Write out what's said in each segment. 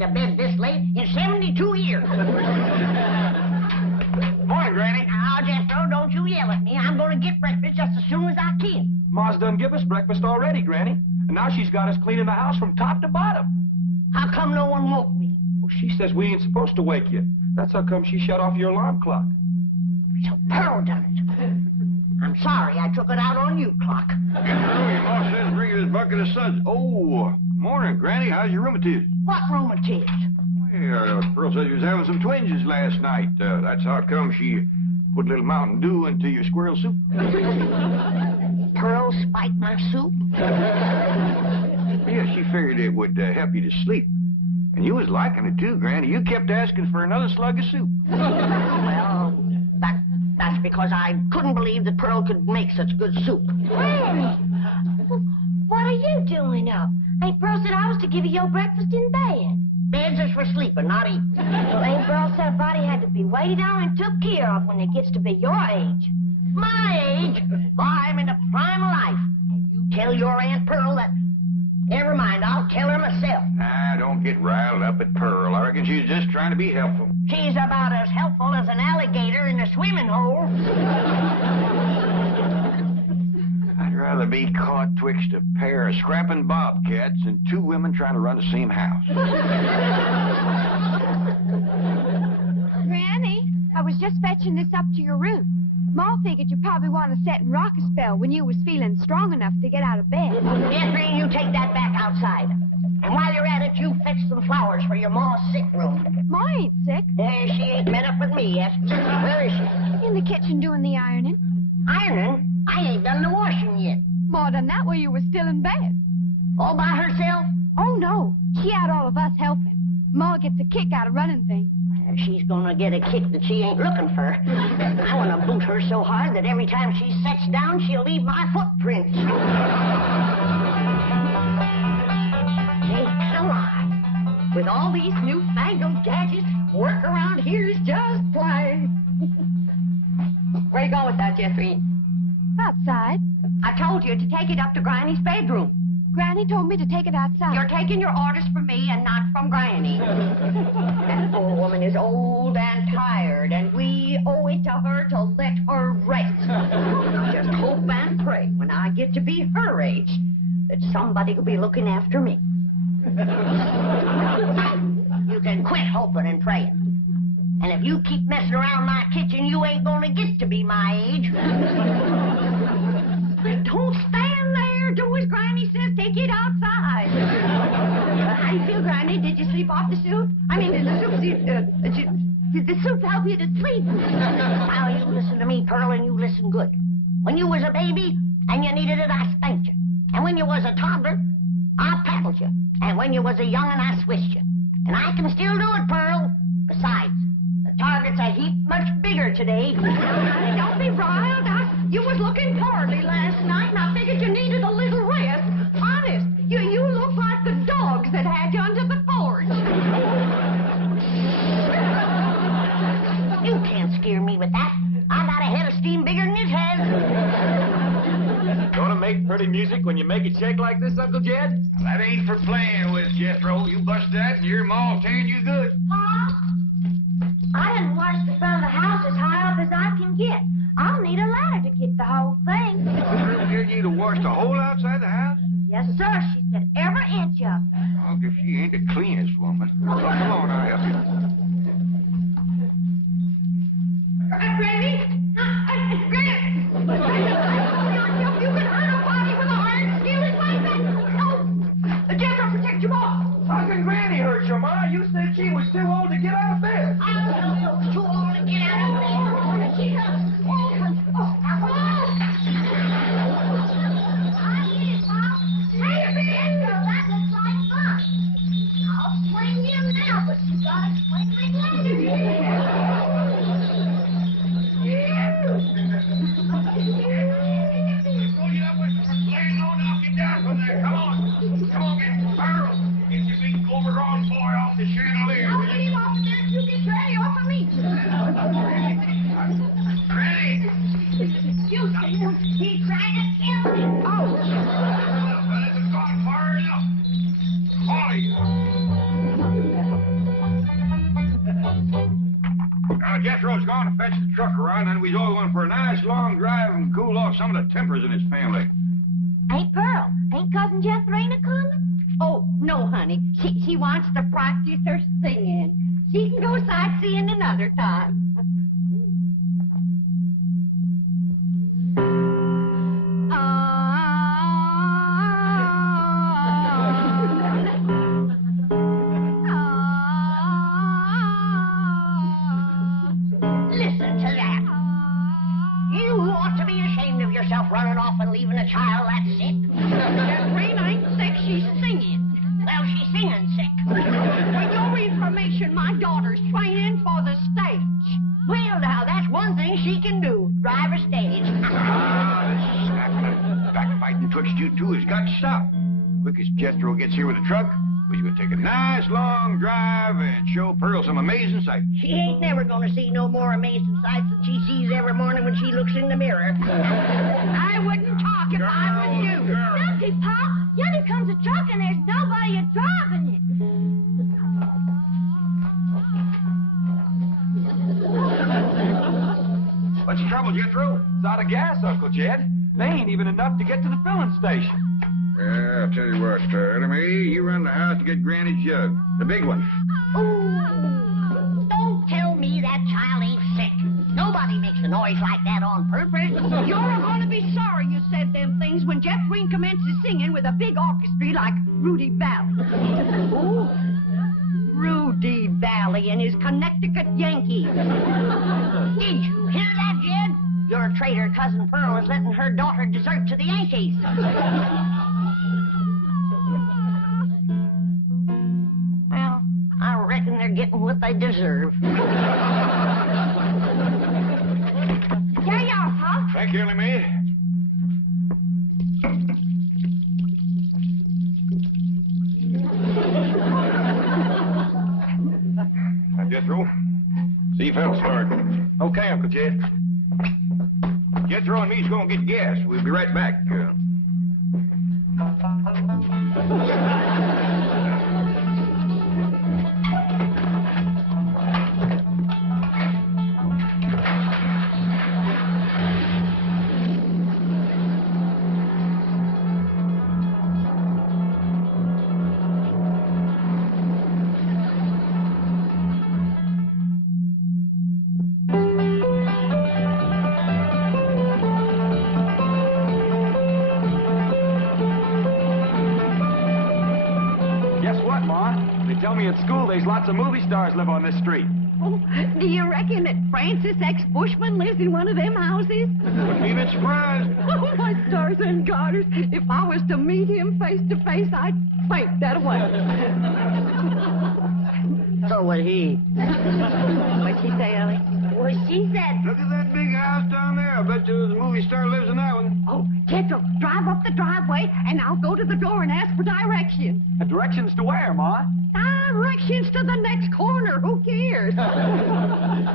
made a bed this late in 72 years. Morning, Granny. Now, Jethro, don't you yell at me. I'm going to get breakfast just as soon as I can. Ma's done give us breakfast already, Granny. And now she's got us cleaning the house from top to bottom. How come no one woke me? Well, she says we ain't supposed to wake you. That's how come she shut off your alarm clock. So Pearl done it. I'm sorry I took it out on you, Clock. Your ma says bring you this bucket of suds. Oh, morning, Granny. How's your rheumatism? What rheumatiz? Well, Pearl said you was having some twinges last night. That's how come she put a little Mountain Dew into your squirrel soup. Pearl spiked my soup? Yeah, she figured it would help you to sleep. And you was liking it too, Granny. You kept asking for another slug of soup. Well, that's because I couldn't believe that Pearl could make such good soup. Granny, what are you doing up? Aunt Pearl said I was to give you your breakfast in bed. Beds is for sleeping, not eating. Well, Aunt Pearl said a body had to be waited on and took care of when it gets to be your age. My age? Why, I'm in the prime of life. And you tell your Aunt Pearl that... Never mind, I'll tell her myself. Ah, don't get riled up at Pearl. I reckon she's just trying to be helpful. She's about as helpful as an alligator in a swimming hole. I'd rather be caught twixt a pair of scrapping bobcats than two women trying to run the same house. Granny, I was just fetching this up to your room. Ma figured you probably want to sit and rock a spell when you was feeling strong enough to get out of bed. Jeffrey, you take that back outside. And while you're at it, you fetch some flowers for your ma's sick room. Ma ain't sick. She ain't met up with me yet. Where is she? In the kitchen doing the ironing. Ironing? I ain't done the washing yet. Ma done that while you were still in bed. All by herself? Oh, no. She had all of us helping. Ma gets a kick out of running things. She's gonna get a kick that she ain't looking for. I wanna boot her so hard that every time she sets down, she'll leave my footprints. Hey, come on. With all these newfangled gadgets, work around here's just plain. Where you going with that, Jeffrey? Outside. I told you to take it up to Granny's bedroom. Granny told me to take it outside. You're taking your orders from me and not from Granny. That poor woman is old and tired, and we owe it to her to let her rest. Just hope and pray when I get to be her age that somebody will be looking after me. You can quit hoping and praying. And if you keep messing around my kitchen, you ain't gonna get to be my age. Don't stand there. Do as Granny says. Take it outside. How do you feel, Granny? Did you sleep off the soup? I mean, did the soup help you to sleep? Now, you listen to me, Pearl, and you listen good. When you was a baby and you needed it, I spanked you. And when you was a toddler, I paddled you. And when you was a young'un, I swished you. And I can still do it, Pearl. Besides, the target's a heap much bigger today. Honey, don't be riled. You was looking poorly last night, and I figured you needed a little rest. Honest, you look like the dogs that had you under the porch. You can't scare me with that. I got a head of steam bigger than his head. Gonna make pretty music when you make it shake like this, Uncle Jed? That ain't for playing with, Jethro. You bust that and your ma'll tan you good. Ma, I didn't wash the front of the house as high up as I can get. I'll need a ladder to get the whole thing. You need to wash the whole outside the house? Yes, sir. She said every inch of it. I'll guess she ain't the cleanest woman. Come on, I'll help you. Granny? Granny! You can hurt a body with a iron skillet like that? No! Jethro, protect your mom! How can Granny hurt your ma? You said she was too old to get out of bed. I was too old to get out of bed. She I need it, Mom. Hey, man! That looks like fun. I'll swing you now, but you gotta swing me later. Come on, get Pearl. Get your big overgrown boy off the chandelier. I'll leave off there. You get ready off of me. Ready? You see him? He's trying to kill me. Oh. Well, this has gone far enough. Ollie. Jethro's gone to fetch the truck around, and we's all going for a nice long drive and cool off some of the tempers in his family. Hey, Pearl, ain't Cousin Jethro coming? Oh, no, honey. She wants to practice her singing. She can go sightseeing another time. Listen to that. You ought to be ashamed of yourself running off and leaving a child that sick. Jeffrey ain't sick, she's singing. Well, she's singing sick. For your information, my daughter's training for the stage. Well, now, that's one thing she can do, drive a stage. This snapping and backbiting twixt you two has got to stop. Quick as Jethro gets here with the truck, we're going to take a nice long drive and show Pearl some amazing sights. She ain't never gonna see no more amazing sights than she sees every morning when she looks in the mirror. I wouldn't talk if I was you. Look, Pop, yonder comes a truck and there's nobody driving it. What's the trouble, Jethro? It's out of gas, Uncle Jed. They ain't even enough to get to the filling station. Yeah, I'll tell you what, Elly, you run the house to get Granny's jug. The big one. Ooh, don't tell me that child ain't sick. Nobody makes a noise like that on purpose. You're going to be sorry you said them things when Jeff Green commences singing with a big orchestra like Rudy Valley. Ooh, Rudy Valley and his Connecticut Yankees. Did you hear that, Jed? Your traitor cousin Pearl is letting her daughter desert to the Yankees. Well, I reckon they're getting what they deserve. Here you are, Pop. Thank you, Elly. Jethro, see if that'll start. Okay, Uncle Jed. Jethro and me's going to get gas. We'll be right back. Tell me at school there's lots of movie stars live on this street. Oh, do you reckon that Francis X. Bushman lives in one of them houses? Wouldn't be a bit surprised. Oh, my stars and garters. If I was to meet him face to face, I'd faint that away. So would he. What'd she say, Elly? Well, she said... Look at that big house down there. I bet you the movie star lives in that one. Oh, Jethro, drive up the driveway, and I'll go to the door and ask for directions. Directions to where, Ma? Directions to the next corner. Who cares?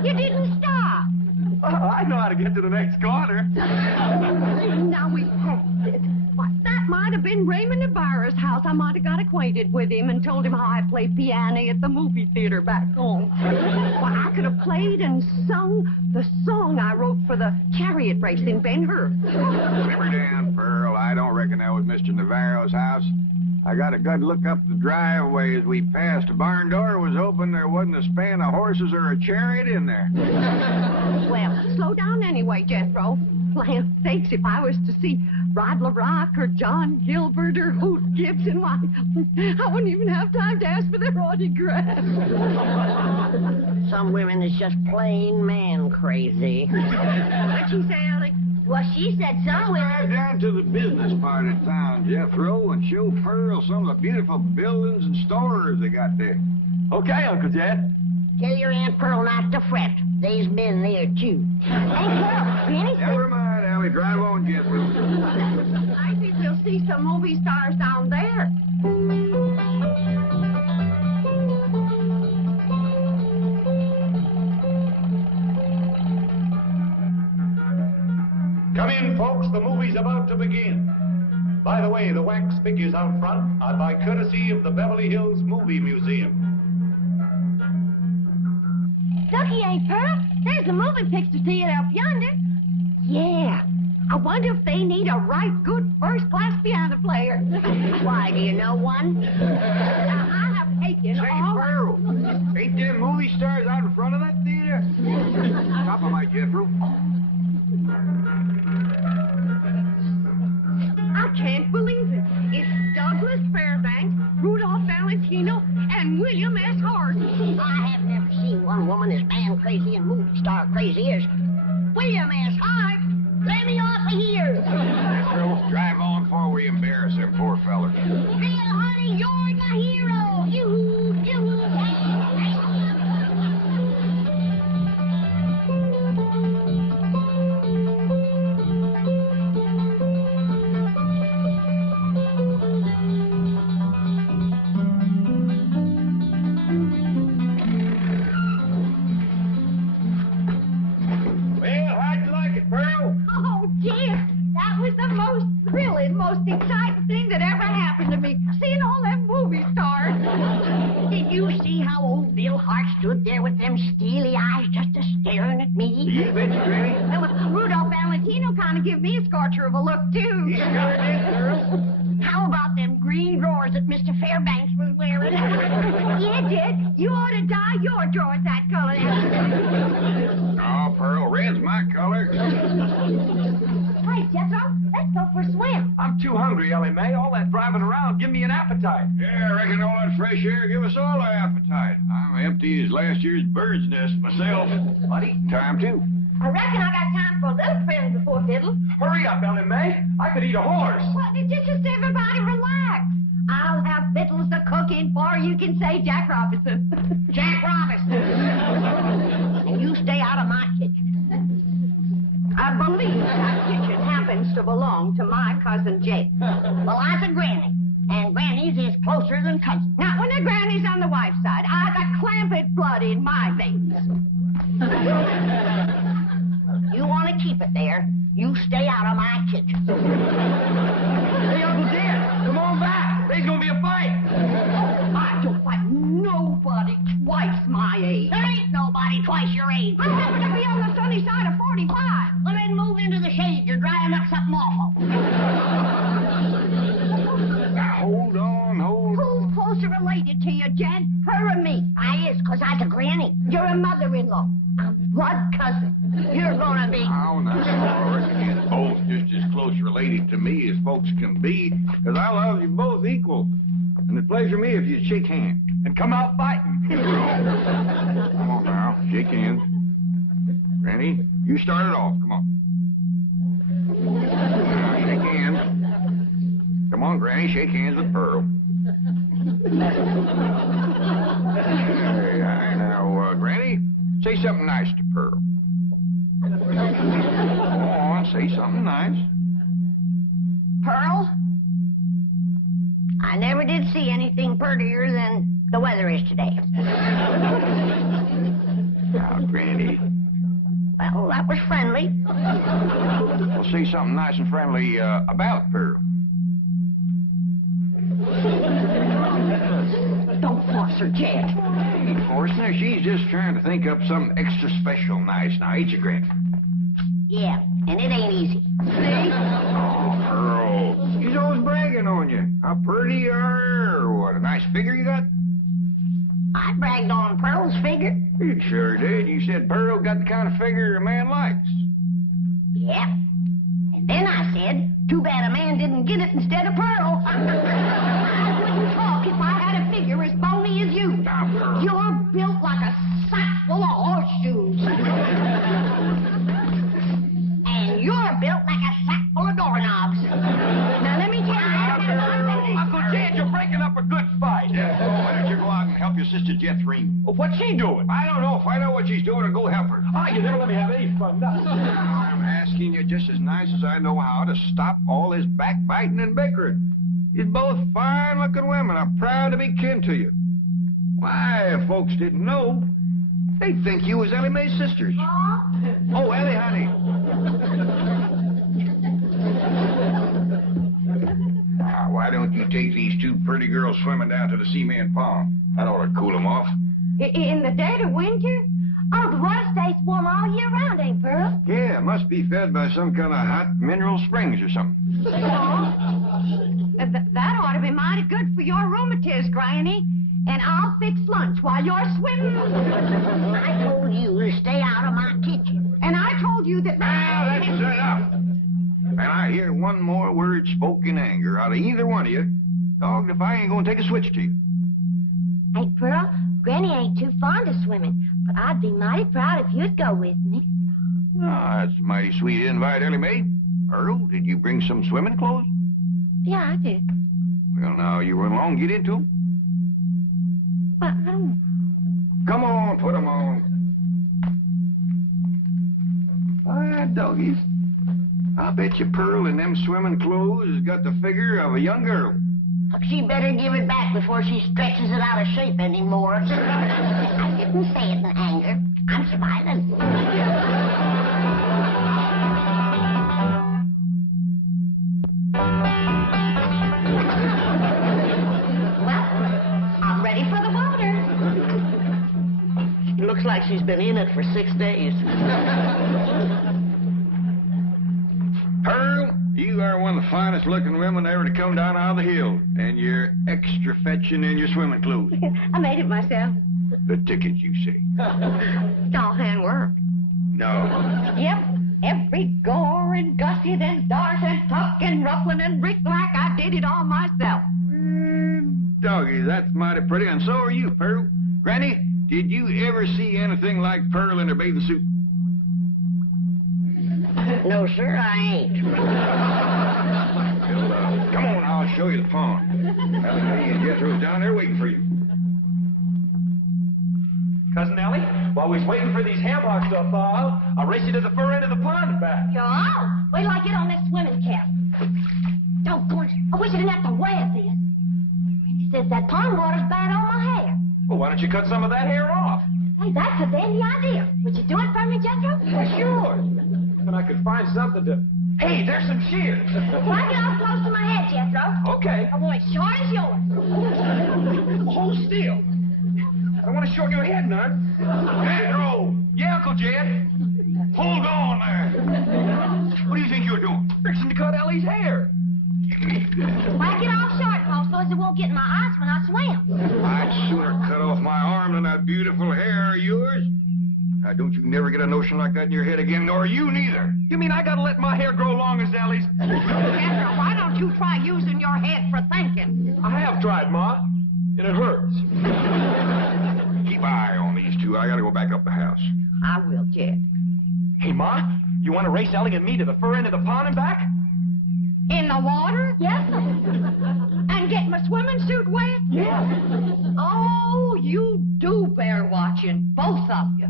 You didn't stop. I know how to get to the next corner. Now we passed it. Why, that might have been Raymond Navarro's house. I might have got acquainted with him and told him how I play piano at the movie theater back home. Why, I could have played and sung the song I wrote for the chariot race in Ben-Hur. Simmer down, Pearl. I don't reckon that was Mr. Navarro's house. I got a good look up the driveway as we passed. The barn door was open. There wasn't a span of horses or a chariot in there. Well, slow down anyway, Jethro. Land sakes, if I was to see Rod LaRock or John Gilbert or Hoot Gibson, why, I wouldn't even have time to ask for their autograph. Some women is just plain man crazy. What'd she say, Elly? Well, she said some Drive women... down to the business part of town, Jethro, and show Pearl some of the beautiful buildings and stores they got there. Okay, Uncle Jed. Tell your Aunt Pearl not to fret. They's been there, too. Hey, Pearl, Granny said... Never mind, Elly. Drive on, Jethro. I think we'll see some movie stars down there. Come in, folks. The movie's about to begin. By the way, the wax figures out front are by courtesy of the Beverly Hills Movie Museum. Ducky ain't Pearl. There's a moving picture theater up yonder. Yeah. I wonder if they need a right good first-class piano player. Why, do you know one? I have taken Say, all... Pearl, ain't them movie stars out in front of that theater? Stop a minute, Jethro. I can't believe it. It's Douglas Fairbanks, Rudolph Valentino, and William S. Hart. I have never seen one woman as man crazy and movie star crazy as William S. Hart. Let me off of here. Jethro, drive on before we embarrass them poor fellers. Bill, honey, you're the hero. You. Most exciting thing that ever happened to me. Seeing all them movie stars. Did you see how old Bill Hart stood there with them steely eyes just a-staring at me? You bet you, Granny. Well, Rudolph Valentino kind of give me a scorcher of a look, too. You sure did, girl. How about them green drawers that Mr. Fairbanks was wearing? Yeah, Jed, you ought to dye your drawers that color. Oh, Pearl, red's my color. Hey, Jethro, let's go for a swim. I'm too hungry, Elly Mae. All that driving around, give me an appetite. Yeah, I reckon all that fresh air give us all an appetite. I'm empty as last year's bird's nest myself. But eating time, too. I reckon I got time for a little spin before fiddle. Hurry up, Elly Mae. I could eat a horse. Well, just everybody relax. I'll have victuals to cook in for you can say Jack Robinson. Jack Robinson. And you stay out of my kitchen. I believe that kitchen happens to belong to my cousin Jake. Well, I'm a granny. And grannies is closer than cousins. Not when the granny's on the wife's side. I got clamped blood in my veins. You want to keep it there, you stay out of my kitchen. Hey, Uncle Jed, come on back. There's going to be a fight. I don't like nobody twice my age. There ain't nobody twice your age. I happen to be on the sunny side of 45. Well, then move into the shade. You're drying up something awful. Now, hold on. Who's closer related to you, Jed? Her or me? I is, 'cause I's a granny. You're a mother-in-law. I'm blood cousin. You're gonna be. Oh, now, I reckon you're both just as close related to me as folks can be, 'cause I love you both equal. And it'd pleasure me if you'd shake hands. And come out fighting. Come on now, shake hands. Granny, you start it off. Come on. Now, shake hands. Come on, Granny, shake hands with Pearl. Hey, now, Granny, say something nice to Pearl. Come on, say something nice. Pearl? I never did see anything prettier than the weather is today. Now, Granny. Well, that was friendly. Well, say something nice and friendly about Pearl. Don't force her, Jed. Ain't forcing her. She's just trying to think up something extra special nice. Now, ain't you, Granny? Yeah, and it ain't easy. See? Oh, Pearl. She's always bragging on you. How pretty you are. What a nice figure you got. I bragged on Pearl's figure. You sure did. You said Pearl got the kind of figure a man likes. Yeah. And then I said, too bad a man didn't get it instead of Pearl. I wouldn't talk if I had a figure as bony as you. Now, Pearl. You're built like a sack full of horseshoes. And you're built like a sack full of doorknobs. Now, let me tell you. Uncle Jed, you're breaking up a good fight. Yeah, why don't you go out and help your sister Jethrine? Well, what's she doing? I don't know. Find out what she's doing and go help her. Ah, you never let me have any fun. I'm asking you just as nice as I know how to stop all this backbiting and bickering. You're both fine-looking women. I'm proud to be kin to you. Why, if folks didn't know, they'd think you was Elly Mae's sisters. Oh, Elly, honey. Now, why don't you take these two pretty girls swimming down to the Seaman Pond? That ought to cool them off. In the dead of winter? Oh, the water stays warm all year round, ain't Pearl? Yeah, it must be fed by some kind of hot mineral springs or something. That ought to be mighty good for your rheumatiz, Granny. And I'll fix lunch while you're swimming. I told you to stay out of my kitchen. And I told you that... Now, that's enough. And I hear one more word spoke in anger out of either one of you, dogged if I ain't gonna take a switch to you. Hey, Pearl, Granny ain't too fond of swimming, but I'd be mighty proud if you'd go with me. Ah, that's a mighty sweet invite, Elly Mae. Earl, did you bring some swimming clothes? Yeah, I did. Well, now, you run along, get into 'em. But I don't... Come on, put 'em on. Ah, doggies. I bet you Pearl in them swimming clothes has got the figure of a young girl. She better give it back before she stretches it out of shape anymore. I didn't say it in anger. I'm smiling. Well, I'm ready for the water. Looks like she's been in it for 6 days. Pearl, you are one of the finest looking women ever to come down out of the hill. And you're extra fetching in your swimming clothes. I made it myself. The ticket, you say? It's all handwork. No. Yep. Every gore and gusset and dart and tuck and ruffling and brick-black, I did it all myself. Doggy, that's mighty pretty, and so are you, Pearl. Granny, did you ever see anything like Pearl in her bathing suit? No, sir, I ain't. Well, come on, I'll show you the pond. Me and Jed Throws down there waiting for you. Cousin Elly, while we're waiting for these ham hocks to thaw out, I'll race you to the fur end of the pond and back. You're on. Wait till I get on this swimming cap. Doggone it. I wish I didn't have to wear this. Randy says that pond water's bad on my hair. Well, why don't you cut some of that hair off? Hey, that's a dandy idea. Would you do it for me, Jethro? Well, sure. If I could find something to... Hey, there's some shears. Why get all close to my head, Jethro? Okay. I want it short as yours. Hold still. I don't want to shorten your head none. Jethro! Yeah, Uncle Jed. Hold on there. What do you think you're doing? Fixing to cut Elly's hair. Why get all short, Paul, so as it won't get in my eyes when I swim? I'd sooner cut off my arm than that beautiful hair of yours. Now, don't you never get a notion like that in your head again, nor you neither. You mean I gotta let my hair grow long as Elly's? Jethro, why don't you try using your head for thinking? I have tried, Ma, and it hurts. Keep an eye on these two. I gotta go back up the house. I will, Jed. Hey, Ma, you want to race Elly and me to the fur end of the pond and back? In the water? Yes, sir. And get my swimming suit wet? Yes. Oh, you do bear watching, both of you.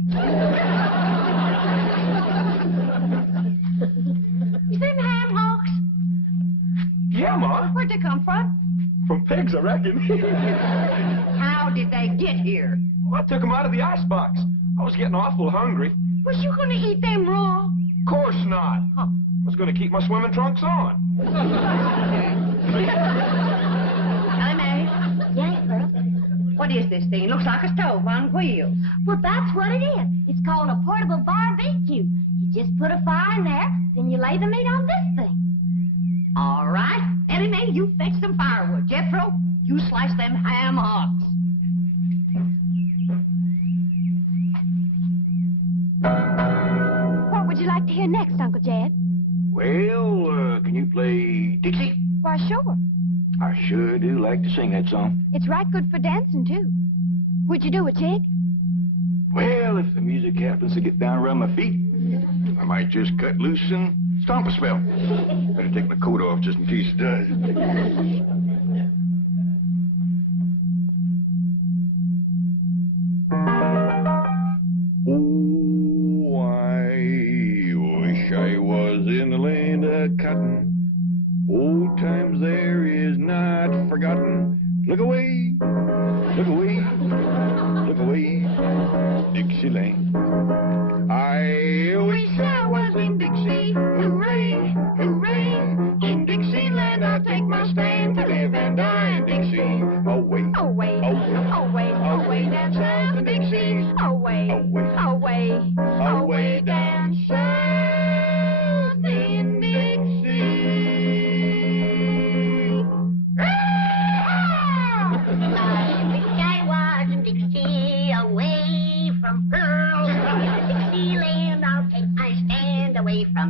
You seen ham hocks? Yeah, Ma. Where'd they come from? From pigs, I reckon. How did they get here? Well, I took them out of the icebox. I was getting awful hungry. Was you gonna eat them raw? Of course not. Huh. I was going to keep my swimming trunks on. Elly Mae, Yes, Pearl. what is this thing? Looks like a stove on wheels. Well, that's what it is. It's called a portable barbecue. You just put a fire in there, then you lay the meat on this thing. All right. Elly Mae, you fetch some firewood. Jethro, you slice them ham hocks. What would you like to hear next, Uncle Jed? Well, can you play Dixie? Why, sure. I sure do like to sing that song. It's right good for dancing, too. Would you do a jig? Well, if the music happens to get down around my feet, I might just cut loose and stomp a spell. Better take my coat off just in case it does. Oh, I wish I was in the land of cotton. Old times there is not forgotten. Look away, look away, look away, Dixieland. I wish I was in Dixie, hooray, hooray. In Dixieland I take my stand to live and die in Dixie. Away, Away, away, away, away, down south of Dixie. Away, away, away,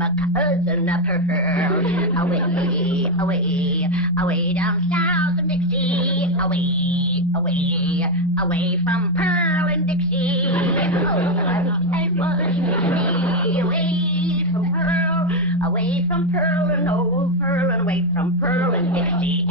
a cousin of Pearl. Away, away, away down south in Dixie. Away, away, away from Pearl and Dixie. Oh, I was away from Pearl and old Pearl, and away from Pearl and Dixie.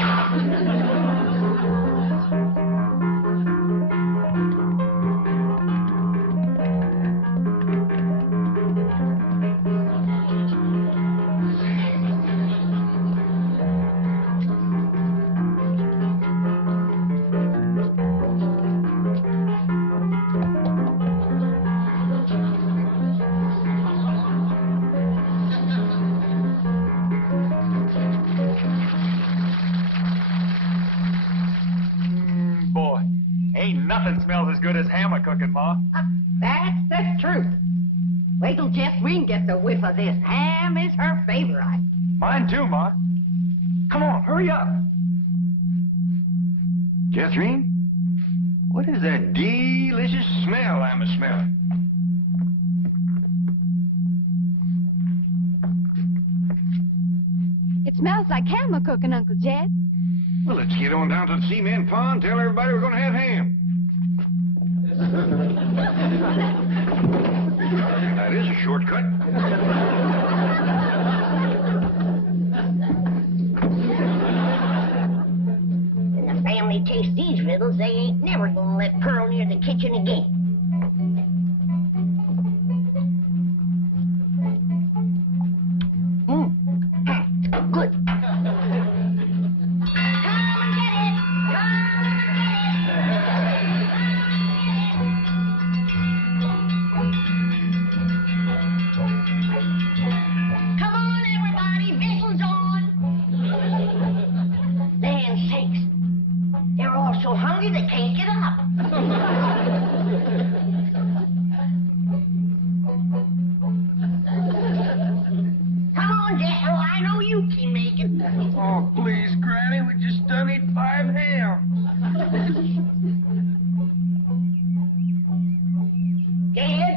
Nothing smells as good as hammer cooking, Ma. That's the truth. Wait till Jethreen gets a whiff of this. Ham is her favorite. Mine too, Ma. Come on, hurry up. Jethreen? What is that delicious smell I'm a-smelling? It smells like hammer cooking, Uncle Jed. Well, let's get on down to the cement pond, tell everybody we're going to have ham. That is a shortcut. When the family tastes these riddles, they ain't never gonna let Pearl near the kitchen again. Good. So hungry they can't get up. Come on, Jethro, I know you can make it. Oh, please, Granny, we just done eat 5 hams. Dad?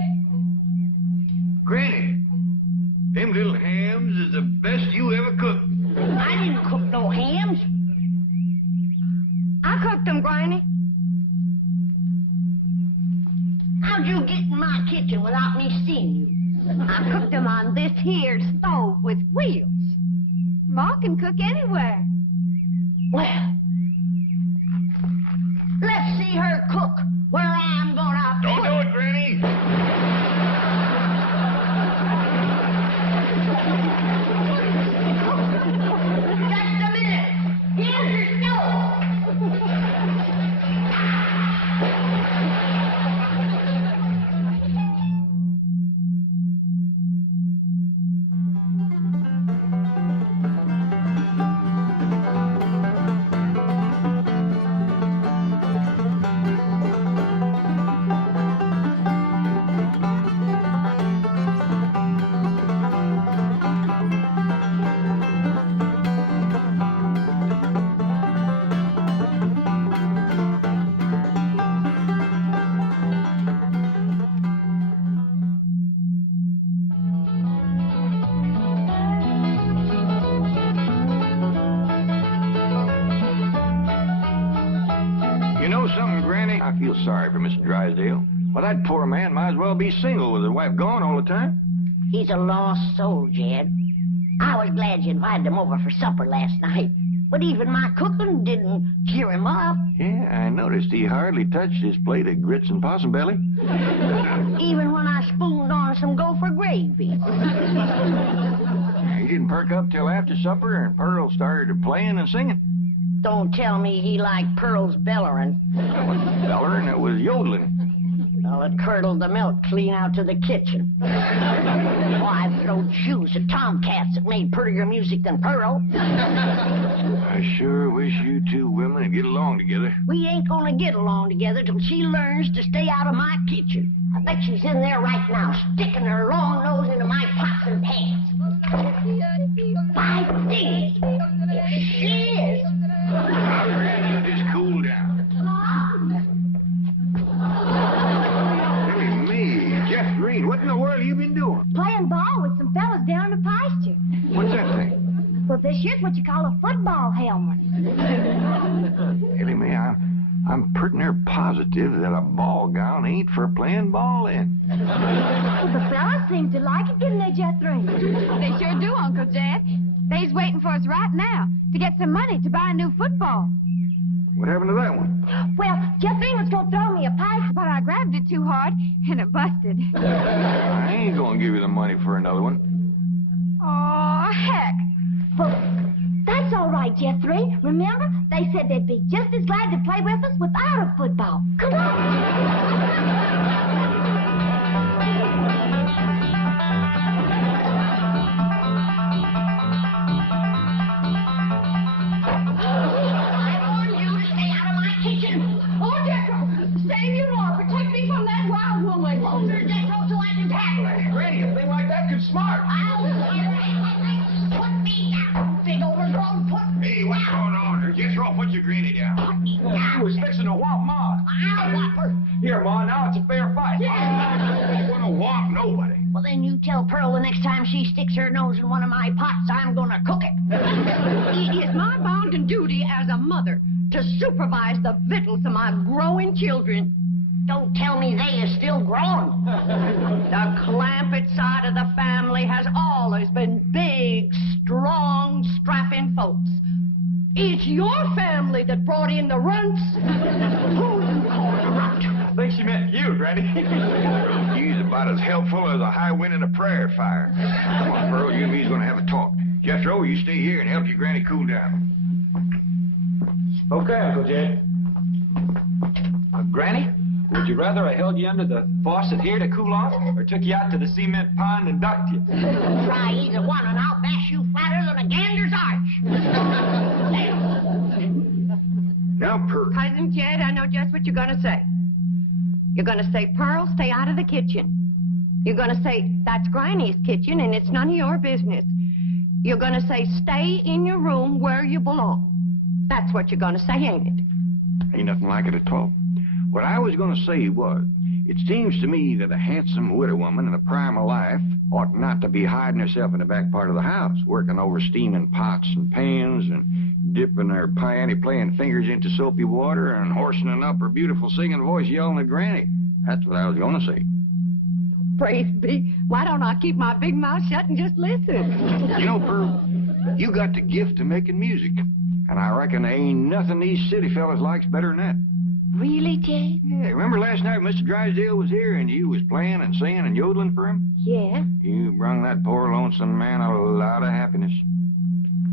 Granny, them little hams is the best you ever cooked. I didn't cook no hams. I cooked them, Granny. How'd you get in my kitchen without me seeing you? I cooked them on this here stove with wheels. Ma can cook anywhere. Well, let's see her cook where I'm gonna Don't do it, Granny. Just a minute. Here's your stove. You know something, Granny? I feel sorry for Mr. Drysdale. Well, that poor man might as well be single with his wife gone all the time. He's a lost soul, Jed. I was glad you invited him over for supper last night. But even my cooking didn't cheer him up. Yeah, I noticed he hardly touched his plate of grits and possum belly. Even when I spooned on some gopher gravy. He didn't perk up till after supper, and Pearl started playing and singing. Don't tell me he liked Pearl's bellerin'. That wasn't bellering, it was yodeling. Well, it curdled the milk clean out to the kitchen. Oh, I've thrown shoes at tomcats that made prettier music than Pearl. I sure wish you two women would get along together. We ain't gonna get along together till she learns to stay out of my kitchen. I bet she's in there right now, sticking her long nose into my pots and pans. 5 days. She is. Now, Granny, just cool down. Hey, me, Jethreen, what in the world have you been doing? Playing ball with some fellas was down in the pasture. What's that thing? Well, this here's what you call a football helmet. Elly, I'm pretty near positive that a ball gown ain't for playing ball in. Well, the fellas seem to like it, didn't they, Jed Throws? They sure do, Uncle Jed. They's waiting for us right now to get some money to buy a new football. What happened to that one? Well, Jed Throws was going to throw me a pipe. But I grabbed it too hard, and it busted. I ain't gonna give you the money for another one. Oh, heck. Well, that's all right, Jed Throws. Remember, they said they'd be just as glad to play with us without a football. Come on. Save you, Lord. Protect me from that wild woman. Hold her, Jed Throws, so I can tackle her. Granny, a thing like that could smart. Put me down, big overgrown foot. Hey, what's going on? Just put your granny down. Put me He down. was fixing to whomp Ma. I'll whop her. Here, Ma, now it's a fair fight. I ain't gonna whomp nobody. Well, then you tell Pearl the next time she sticks her nose in one of my pots, I'm gonna cook it. It is my bounden duty as a mother to supervise the victuals of my growing children. Don't tell me they is still growing. The Clampett side of the family has always been big, strong, strapping folks. It's your family that brought in the runts. Who you call a runt? I think she meant you, Granny. He's about as helpful as a high wind in a prairie fire. Come on, Pearl, you and me's gonna have a talk. Jethro, you stay here and help your granny cool down. Okay, Uncle Jed. Granny, would you rather I held you under the faucet here to cool off, or took you out to the cement pond and ducked you? Try either one and I'll bash you flatter than a gander's arch. Now, Pearl. Cousin Jed, I know just what you're going to say. You're going to say, Pearl, stay out of the kitchen. You're going to say, that's Granny's kitchen and it's none of your business. You're going to say, stay in your room where you belong. That's what you're going to say, ain't it? Ain't nothing like it at all. What I was going to say was, it seems to me that a handsome widow woman in the prime of life ought not to be hiding herself in the back part of the house, working over steaming pots and pans and dipping her panty playing fingers into soapy water and hoarsening up her beautiful singing voice yelling at Granny. That's what I was going to say. Praise be. Why don't I keep my big mouth shut and just listen? You know, Pearl, you got the gift of making music, and I reckon there ain't nothing these city fellas likes better than that. Really, Jed? Yeah, remember last night Mr. Drysdale was here and you was playing and singing and yodeling for him? Yeah. You brung that poor lonesome man a lot of happiness.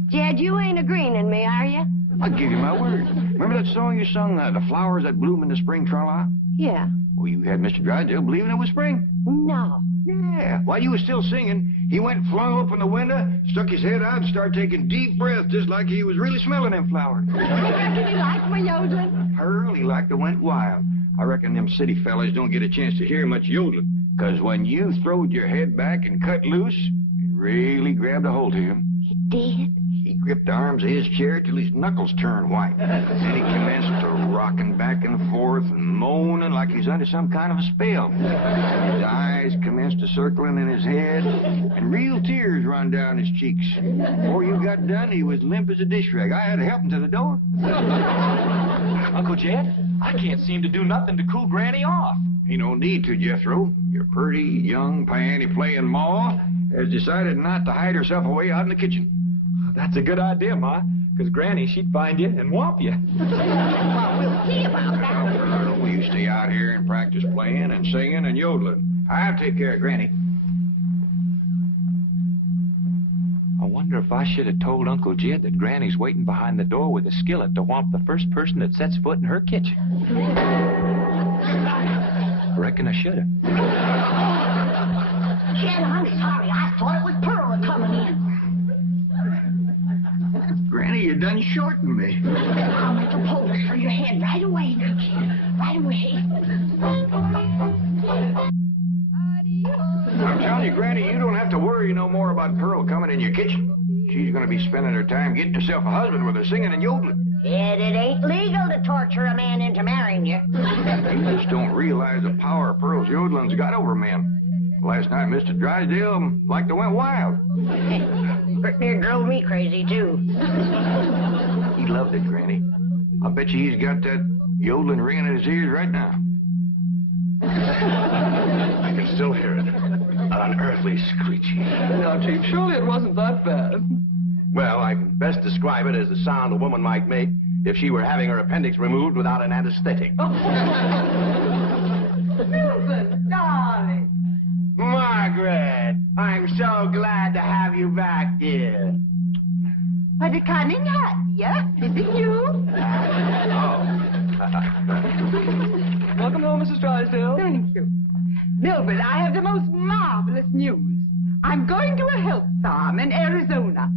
Jed, you ain't agreeing in me, are you? I'll give you my word. Remember that song you sung, The Flowers That Bloom in the Spring, Tra-la? Yeah. Well, you had Mr. Drysdale believing it was spring. No. Yeah. While you was still singing, he went and flung open the window, stuck his head out, and started taking deep breaths just like he was really smelling them flowers. I reckon he liked my yodeling. Pearl, he like to went wild. I reckon them city fellas don't get a chance to hear much yodeling. 'Cause when you throwed your head back and cut loose, it really grabbed a hold of him. It did? He gripped the arms of his chair till his knuckles turned white. Then he commenced to rocking back and forth and moaning like he's under some kind of a spell. His eyes commenced to circling in his head, and real tears run down his cheeks. Before you got done, he was limp as a dish rag. I had to help him to the door. Uncle Jed, I can't seem to do nothing to cool Granny off. Ain't no need to, Jethro. Your pretty, young, piano-playing ma has decided not to hide herself away out in the kitchen. That's a good idea, Ma, because Granny, she'd find you and whomp you. Well, we'll see about that. No, you stay out here and practice playing and singing and yodeling. I'll take care of Granny. I wonder if I should have told Uncle Jed that Granny's waiting behind the door with a skillet to whomp the first person that sets foot in her kitchen. I reckon I should have. Jed, I'm sorry. I thought it was Pearl coming in. Granny, you done shortened me. I'll make a poultice for your head right away now, Jed. Right away. I'm telling you, Granny, you don't have to worry no more about Pearl coming in your kitchen. She's going to be spending her time getting herself a husband with her singing and yodeling. Jed, it ain't legal to torture a man into marrying you. You just don't realize the power Pearl's yodeling's got over men. Last night, Mr. Drysdale like to went wild. Pretty near drove me crazy, too. He loved it, Granny. I bet you he's got that yodeling ringing in his ears right now. I can still hear it. An unearthly screeching. Now, Chief, surely it wasn't that bad. Well, I can best describe it as the sound a woman might make if she were having her appendix removed without an anesthetic. Milton, darling. Margaret, I'm so glad to have you back, dear. What a cunning hat, yeah? Is it you? Welcome home, Mrs. Drysdale. Thank you. Milton, I have the most marvelous news. I'm going to a health farm in Arizona.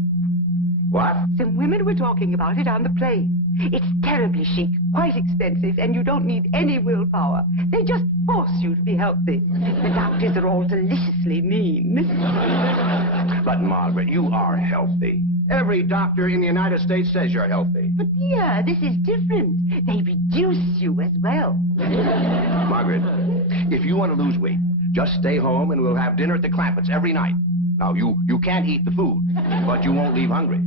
What? Some women were talking about it on the plane. It's terribly chic, quite expensive, and you don't need any willpower. They just force you to be healthy. The doctors are all deliciously mean. But, Margaret, you are healthy. Every doctor in the United States says you're healthy. But dear, this is different. They reduce you as well. Margaret, if you want to lose weight, just stay home and we'll have dinner at the Clampetts every night. Now, you can't eat the food, but you won't leave hungry.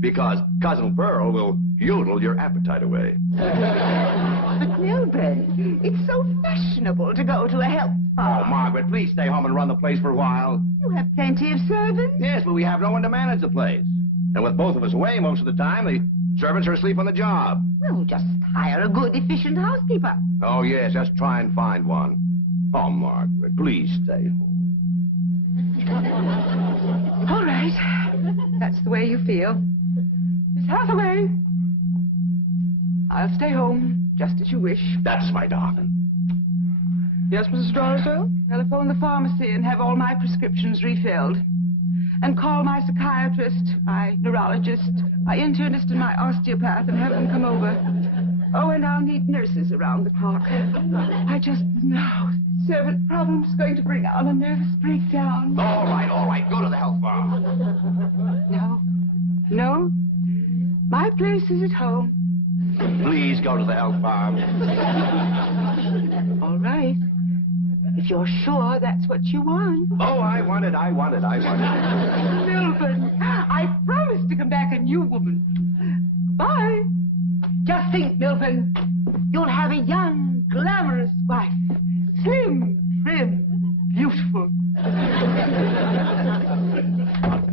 Because Cousin Pearl will yodel your appetite away. But Milburn, it's so fashionable to go to a health Oh, farm. Margaret, please stay home and run the place for a while. You have plenty of servants. Yes, but we have no one to manage the place. And with both of us away most of the time, the servants are asleep on the job. Well, just hire a good, efficient housekeeper. Oh, yes, just try and find one. Oh, Margaret, please stay home. All right. That's the way you feel. Miss Hathaway. I'll stay home, just as you wish. That's my darling. Yes, Mrs. Drysdale? Telephone the pharmacy and have all my prescriptions refilled. And call my psychiatrist, my neurologist, my internist, and my osteopath and have them come over. Oh, and I'll need nurses around the clock. I just know servant problem's going to bring on a nervous breakdown. All right. Go to the health farm. No. My place is at home. Please go to the health farm. All right. If you're sure that's what you want. Oh, I want it. Milburn, I promise to come back a new woman. Bye. Just think, Milburn, you'll have a young, glamorous wife. Slim, trim, beautiful.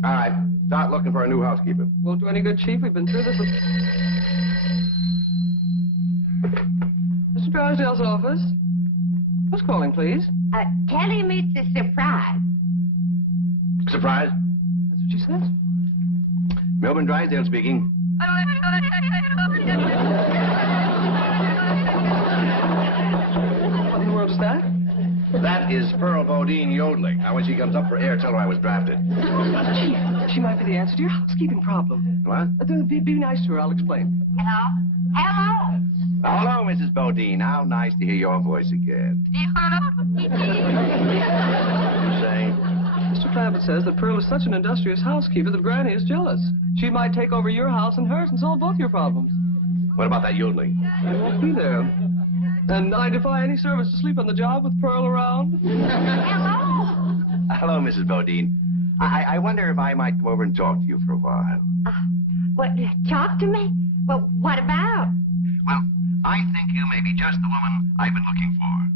All right. Start looking for a new housekeeper. Won't do any good, Chief. We've been through this with... Mr. Drysdale's office. Who's calling, please? Tell him it's a surprise. Surprise? That's what she says. Melbourne Drysdale speaking. What in the world is that? That is Pearl Bodine yodeling. Now, when she comes up for air, tell her I was drafted. Chief, she might be the answer to your housekeeping problem. What? Be nice to her. I'll explain. Hello? Hello, Mrs. Bodine. How nice to hear your voice again. Saying? Mr. Clampett says that Pearl is such an industrious housekeeper that Granny is jealous. She might take over your house and hers and solve both your problems. What about that yodeling? I won't be there. And I defy any servants to sleep on the job with Pearl around. Hello, Mrs. Bodine. I wonder if I might come over and talk to you for a while. What, talk to me? Well, what about? Well, I think you may be just the woman I've been looking for.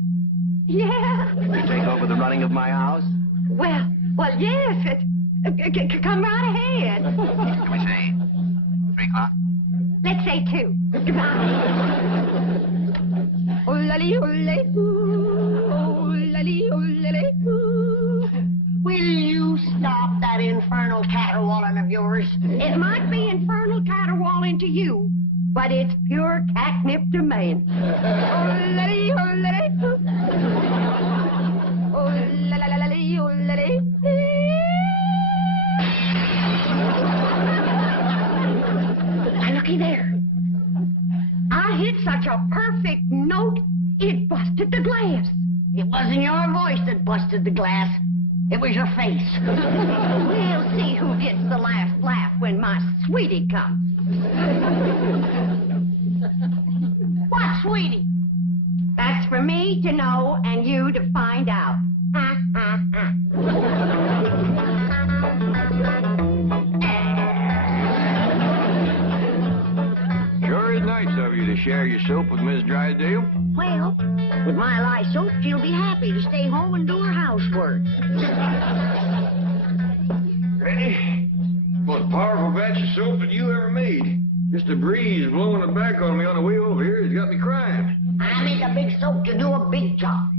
Yeah. To take over the running of my house? Well, yes. Come right ahead. Can we say 3 o'clock? Let's say 2. Goodbye. Oh, lally, oh, lally, ooh. Oh, lally, oh, lally, ooh. Will you stop that infernal caterwauling of yours? It might be infernal caterwauling to you, but it's pure catnip to me. Oh, lally, oh, lally, ooh. Oh, lally, oh, lally. Now, looky there. I hit such a perfect note, it busted the glass. It wasn't your voice that busted the glass. It was your face. We'll see who gets the last laugh when my sweetie comes. What, sweetie? That's for me to know and you to find out. Sure is nice of you to share your soap with Miss Drysdale. Well, with my lye soap, she'll be happy to stay home and do her housework. Hey, most powerful batch of soap that you ever made. Just a breeze blowing it back on me on the way over here has got me crying. I make a big soap to do a big job.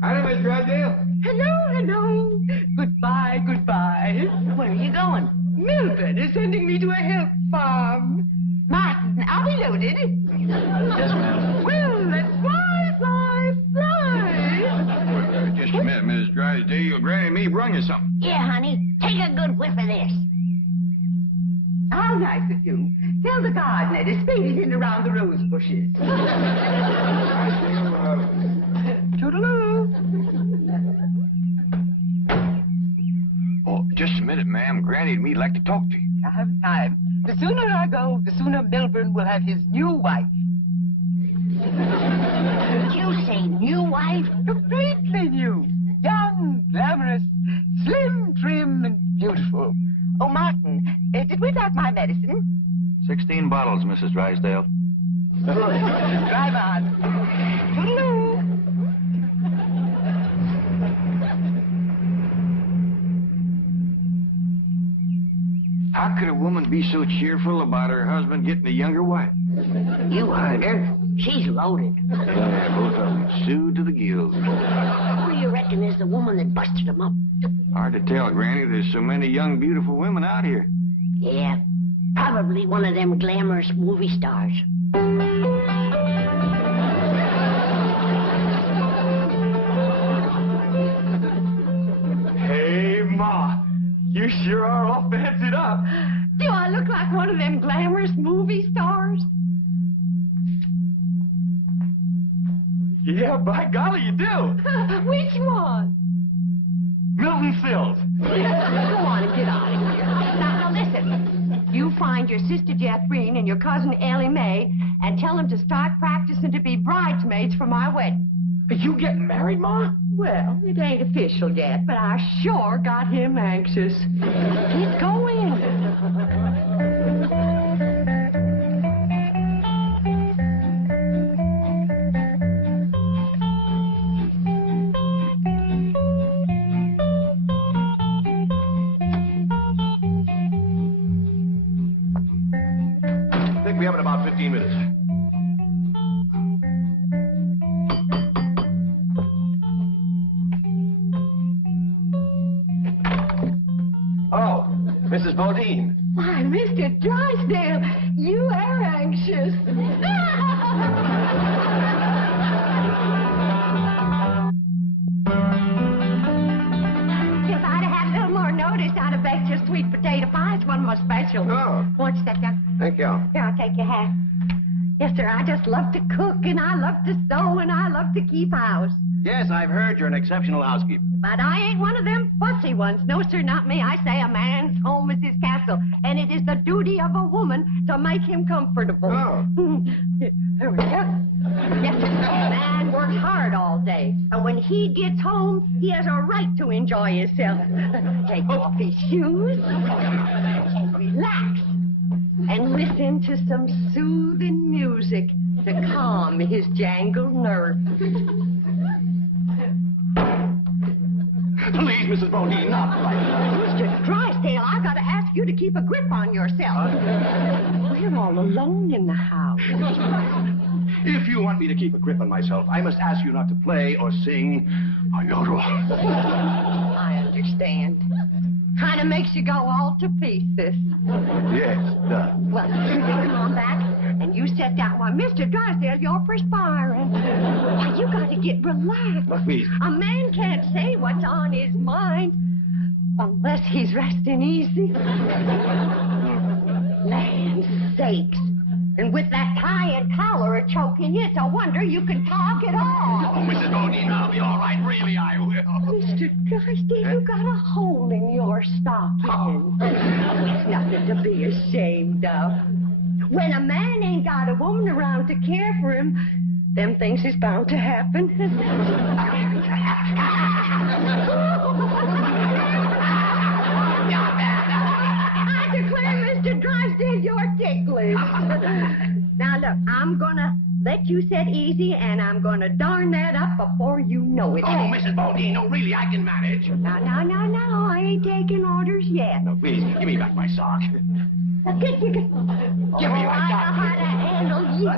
Hi, Miss Drysdale. Hello. Goodbye. Where are you going? Milburn is sending me to a health farm. Martin, I'll be loaded. Yes, ma'am. Well, let's fly. Just a minute, Miss Drysdale. Granny and me brung you something. Here, honey, take a good whiff of this. How nice of you. Tell the gardener to spade it in around the rose bushes. Toodaloo. Oh, just a minute, ma'am. Granny and me'd like to talk to you. I have time. The sooner I go, the sooner Milburn will have his new wife. Did you say new wife? Completely new. Young, glamorous, slim, trim, and beautiful. Oh, Martin, did we like my medicine? 16 bottles, Mrs. Drysdale. Drive on. Toodaloo. How could a woman be so cheerful about her husband getting a younger wife? You heard her. She's loaded. Yeah, both of them sued to the gills. Who do you reckon is the woman that busted them up? Hard to tell, Granny. There's so many young, beautiful women out here. Yeah, probably one of them glamorous movie stars. Hey, Ma. You sure are all fancied up. Do I look like one of them glamorous movie stars? Yeah, by golly, you do. Which one? Milton Sills. Go on and get out of here. Now, listen. You find your sister Jeffreen and your cousin Elly Mae and tell them to start practicing to be bridesmaids for my wedding. Are you getting married, Ma? Well, it ain't official yet, but I sure got him anxious. Get going. I think we have in about 15 minutes. Oh, Mrs. Bodine. Why, Mr. Drysdale, you are anxious. If I'd have had a little more notice, I'd have baked your sweet potato pie. It's one of my specials. Oh. Won't you sit down? Thank you. Here, I'll take your hat. Yes, sir, I just love to cook, and I love to sew, and I love to keep house. Yes, I've heard you're an exceptional housekeeper. But I ain't one of them fussy ones. No, sir, not me. I say a man's home is his castle, and it is the duty of a woman to make him comfortable. Oh. There we go. Yes, sir. A man works hard all day, and when he gets home, he has a right to enjoy himself. Take off his shoes and relax and listen to some soothing music to calm his jangled nerves. Please, Mrs. Bodine, not like that. Mr. Drysdale, I've got to ask you to keep a grip on yourself. We're all alone in the house. If you want me to keep a grip on myself, I must ask you not to play or sing or yodel. I understand. Kind of makes you go all to pieces. Yes, it does. Well, come on back, and you sit down. Why, Mr. Drysdale, you're perspiring. Why, you got to get relaxed. Please. A man can't say what's on his mind unless he's resting easy. Land sakes. And with that tie and collar choking you, it's a wonder you can talk at all. Oh, Mrs. Bodine, I'll be all right. Really, I will. Mr. Drysdale, you got a hole in your stocking. It's nothing to be ashamed of. When a man ain't got a woman around to care for him, them things is bound to happen. I declare, Mr. Drysdale, you're ticklish. Now, look, I'm gonna let you sit easy, and I'm gonna darn that up before you know it. Oh, Mrs. Bodine, no, really, I can manage. No, I ain't taking orders yet. No, please, give me back my sock. Now, get you. Give me my I know how to handle you.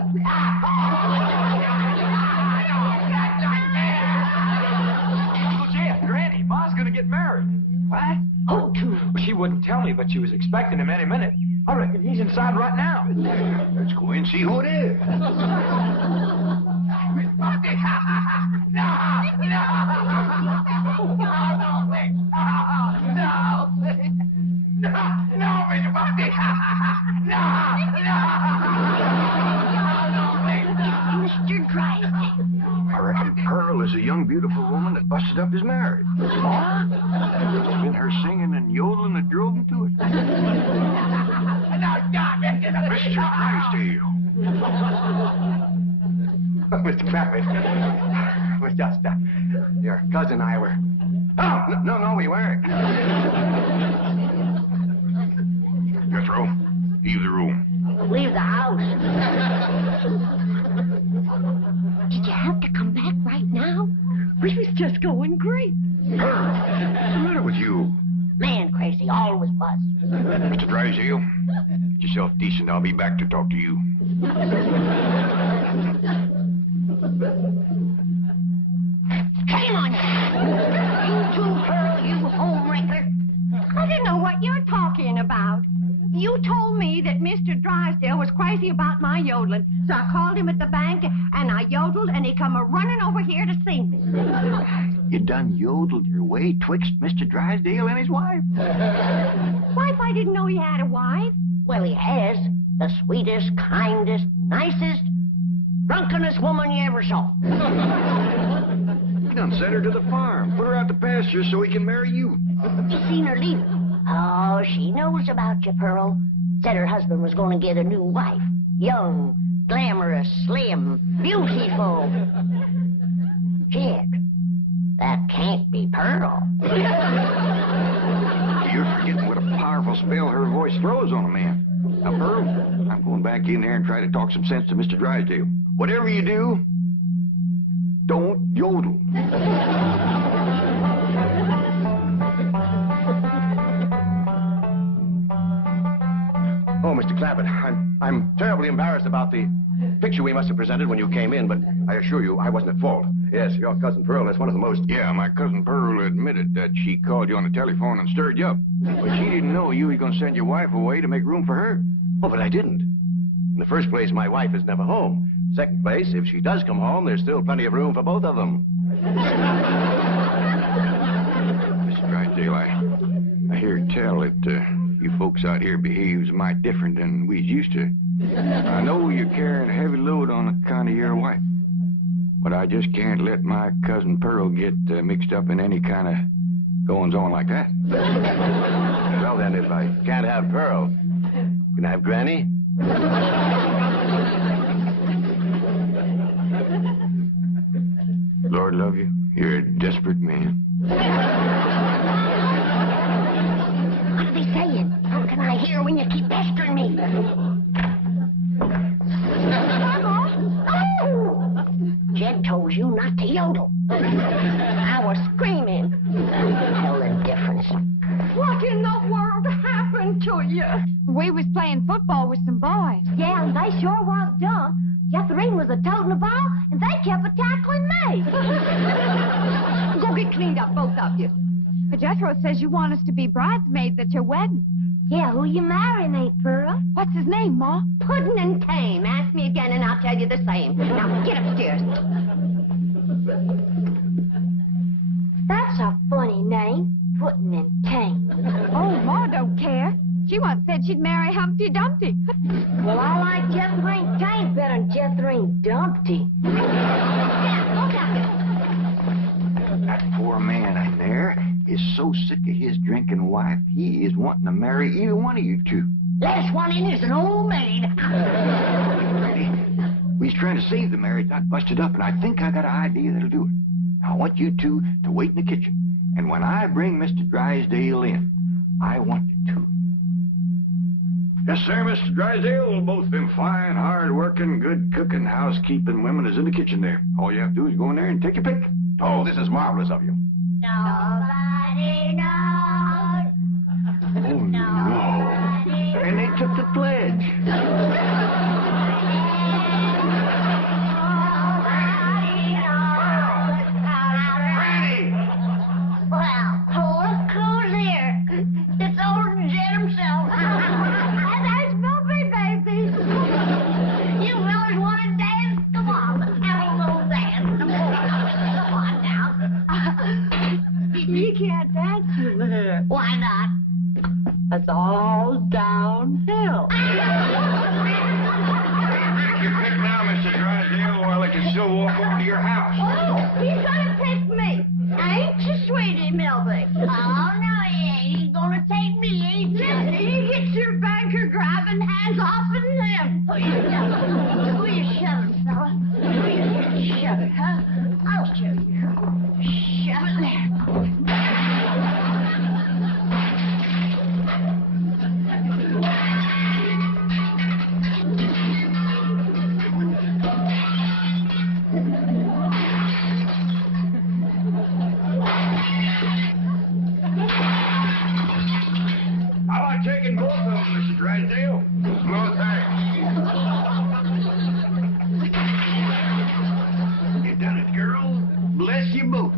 Uncle Jed, Granny, Ma's gonna get married. What? Oh, true. She wouldn't tell me, but she was expecting him any minute. I reckon he's inside right now. Let's go in and see who it is. Mr. Drysdale. I reckon Pearl is a young, beautiful woman that busted up his marriage. What? It's been her singing and yodeling that drove him to it. Mr. Drysdale. Mr. Clappett, was just, your cousin and I were... Oh, no, we weren't. Jethro, leave the room. Leave the house. Did you have to come back right now? We was just going great. Pearl, what's the matter with you? Man crazy, always was. Mr. Drysdale, get yourself decent. I'll be back to talk to you. Shame on you. You too, Pearl, you homewrecker. I don't know what you're talking about. You told me that Mr. Drysdale was crazy about my yodeling, so I called him at the bank, and I yodeled, and he come a-running over here to see me. You done yodeled your way twixt Mr. Drysdale and his wife? Wife, I didn't know he had a wife. Well, he has. The sweetest, kindest, nicest, drunkenest woman you ever saw. You done sent her to the farm. Put her out to pasture so he can marry you. You seen her leave? Oh, she knows about you, Pearl. Said her husband was going to get a new wife. Young, glamorous, slim, beautiful. Jed, that can't be Pearl. You're forgetting what a powerful spell her voice throws on a man. Now, Pearl, I'm going back in there and try to talk some sense to Mr. Drysdale. Whatever you do, don't yodel. Oh, Mr. Clappett, I'm terribly embarrassed about the picture we must have presented when you came in, but I assure you I wasn't at fault. Yes, your cousin Pearl is one of the most... Yeah, my cousin Pearl admitted that she called you on the telephone and stirred you up. But she didn't know you were going to send your wife away to make room for her. Oh, but I didn't. In the first place, my wife is never home. Second place, if she does come home, there's still plenty of room for both of them. Mr. Drysdale, I hear tell that you folks out here behaves mighty different than we used to. I know you're carrying a heavy load on account of your wife. But I just can't let my cousin Pearl get mixed up in any kind of goings-on like that. Well, then, if I can't have Pearl, can I have Granny? Lord love you. You're a desperate man. What are they saying? How can I hear when you keep pestering me? Jed told you not to yodel. I was screaming. Tell the difference. What in the world happened to you? We was playing football with some boys. Yeah, and they sure was dumb. Jethro was a-toting the ball, and they kept a-tackling me. Go get cleaned up, both of you. But Jethro says you want us to be bridesmaids at your wedding. Yeah, who you marrying, Aunt Pearl? What's his name, Ma? Puddin' and Tame. Ask me again, and I'll tell you the same. Now, get upstairs. That's a funny name, Puddin' and Tame. Oh, Ma don't care. She once said she'd marry Humpty Dumpty. Well, I like Jethering Tank better than Jethering Dumpty. Yeah, look at it. That poor man in there is so sick of his drinking wife, he is wanting to marry either one of you two. Last one in is an old maid. He's trying to save the marriage, not bust it up, and I think I got an idea that'll do it. Now, I want you two to wait in the kitchen, and when I bring Mr. Drysdale in, I want you to. Yes, sir, Mr. Drysdale. We've both been fine, hard-working, good-cooking, housekeeping women is in the kitchen there. All you have to do is go in there and take your pick. Oh, this is marvelous of you. Nobody knows. Oh, no. And they took the pledge. Well, who's here? It's old Jed himself. And there's Milby, baby. You fellas want to dance? Come on, have a little dance. Come on now. You can't dance with her. Why not? It's all downhill. You pick now, Mr. Drysdale, while I can still walk over to your house. Oh, he's gonna pick me. Ain't you, sweetie Milby? Oh, no, he ain't. He's gonna take me, ain't you? You get your banker grabbing hands off of him. Will you shove it, fella? Will you shove it, huh? I'll show you. Shove it there. I like taking both of them, Mr. Drysdale. No thanks. You done it, girl. Bless you both.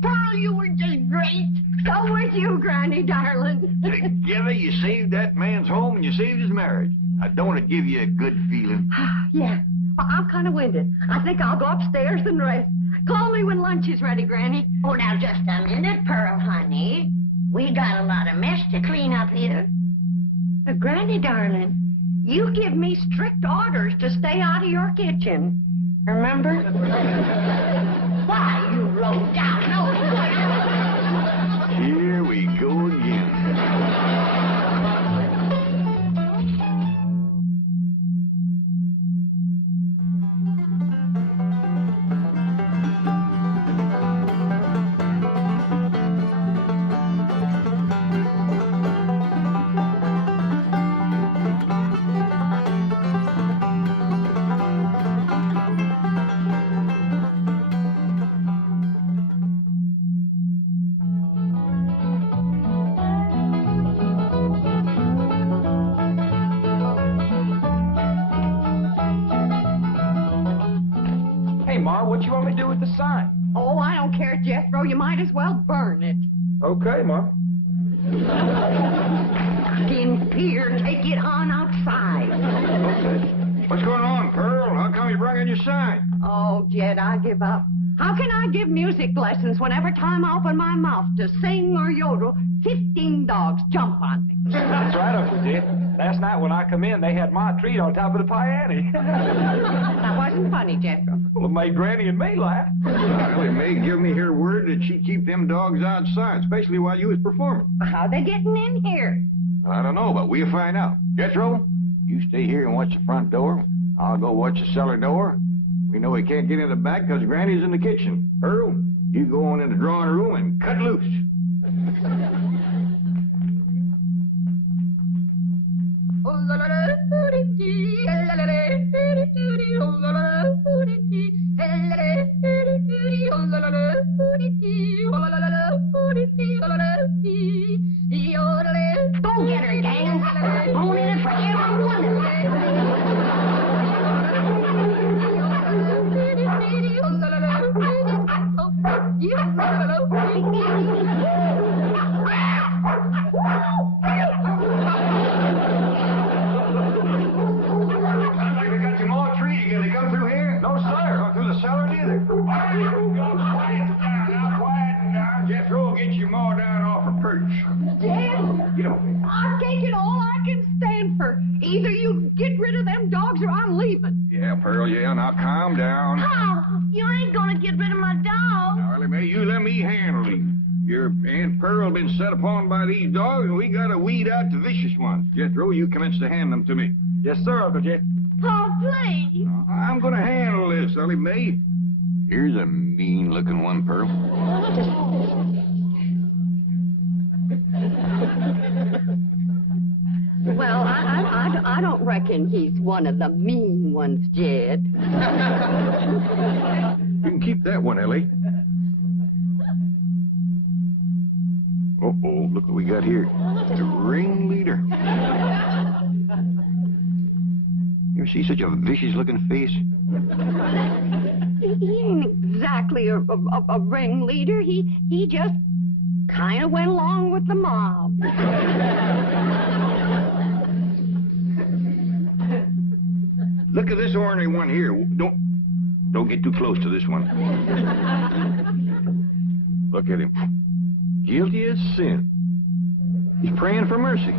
Pearl, you were just great. So was you, Granny, darling. Together, you saved that man's home and you saved his marriage. Now, don't it give you a good feeling? Yeah, I'm kind of winded. I think I'll go upstairs and rest. Call me when lunch is ready, Granny. Oh, now, just a minute, Pearl, honey. We got a lot of mess to clean up here. Granny, darling, you give me strict orders to stay out of your kitchen. Remember? Why, you low down, no. Here we go again. What you want me to do with the sign? Oh, I don't care, Jethro. You might as well burn it. Okay, Ma. In here, take it on outside. Okay. What's going on, Pearl? How come you brought in your sign? Oh, Jed, I give up. How can I give music lessons when every time I open my mouth to sing or yodel, 15 dogs jump on me? That's right, Uncle Jed. Last night when I come in, they had my treat on top of the piano. That wasn't funny, Jethro. Well, it made Granny and me laugh. Well, May give me her word that she'd keep them dogs outside, especially while you was performing. How they getting in here? I don't know, but we'll find out. Jethro, you stay here and watch the front door. I'll go watch the cellar door. We know he can't get in the back because Granny's in the kitchen. Earl, you go on in the drawing room and cut loose. Go get her, gang. Only it for everyone. Sounds like we got some more trees. You gonna come through here? No, sir. Not through the cellar neither. Quiet down. Quiet down. Jethro will get you more down off of perch. Jed, Get on. I've taken all I can stand for. Either you get rid of them dogs or I'm leaving. Yeah, Pearl, yeah, now calm down. Oh, you ain't gonna get rid of my dog. Now, Elly May, you let me handle him. Your Aunt Pearl been set upon by these dogs, and we gotta weed out the vicious ones. Jethro, you commence to hand them to me. Yes, sir, Uncle Jed. Oh, please. I'm gonna handle this, Elly May. Here's a mean-looking one, Pearl. Well, I don't reckon he's one of the mean ones, Jed. You can keep that one, Elly. Uh-oh, look what we got here. The ringleader. You ever see such a vicious-looking face? He ain't exactly a ringleader. He just kind of went along with the mob. Look at this ornery one here. Don't get too close to this one. Look at him. Guilty as sin. He's praying for mercy.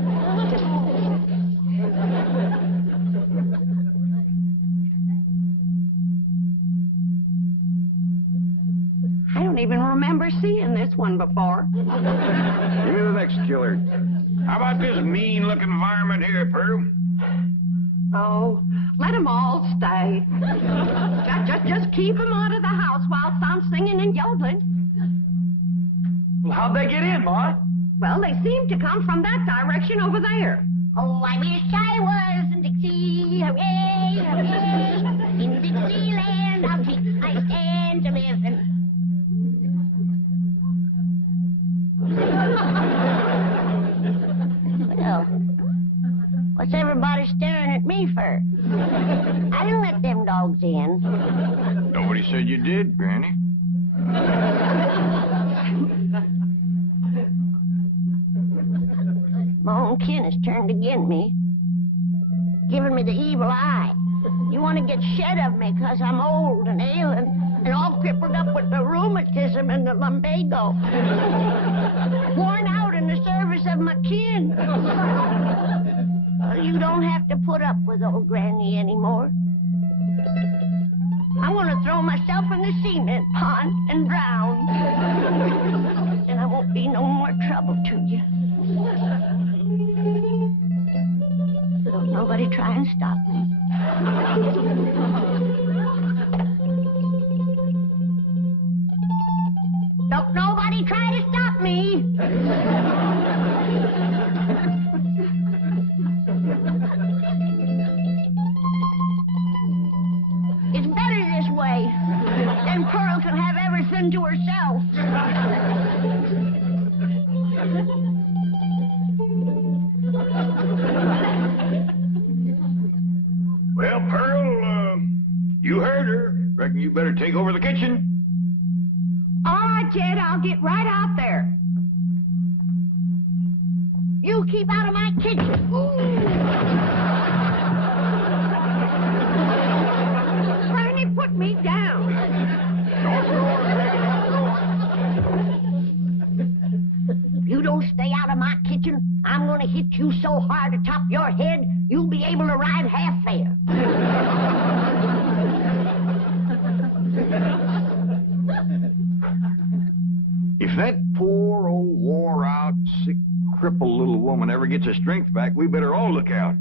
I don't even remember seeing this one before. Give me the next killer. How about this mean-looking varmint here, Pearl? Oh, let them all stay. Just keep them out of the house while I'm singing and yodeling. Well, how'd they get in, Ma? Well, they seem to come from that direction over there. Oh, I wish I was in Dixie, hooray, hooray. In Dixieland, I'll take my stand to live in. Well, what's everybody staring at me for? I didn't let them dogs in. Nobody said you did, Granny. My own kin has turned against me, giving me the evil eye. You want to get shed of me because I'm old and ailing and all crippled up with the rheumatism and the lumbago. Worn out in the service of my kin. Well, you don't have to put up with old Granny anymore. I'm going to throw myself in the cement pond and drown. And I won't be no more trouble to you. Don't nobody try and stop me. Don't nobody try to stop me. It's better this way. Then Pearl can have everything to herself. Well, Pearl, you heard her. Reckon you better take over the kitchen. All right, Jed, I'll get right out there. You keep out of my kitchen. Granny, put me down. If you don't stay out of my kitchen, I'm going to hit you so hard atop your head, you'll be able to ride half there. If that poor old wore-out, sick, crippled little woman ever gets her strength back, we better all look out.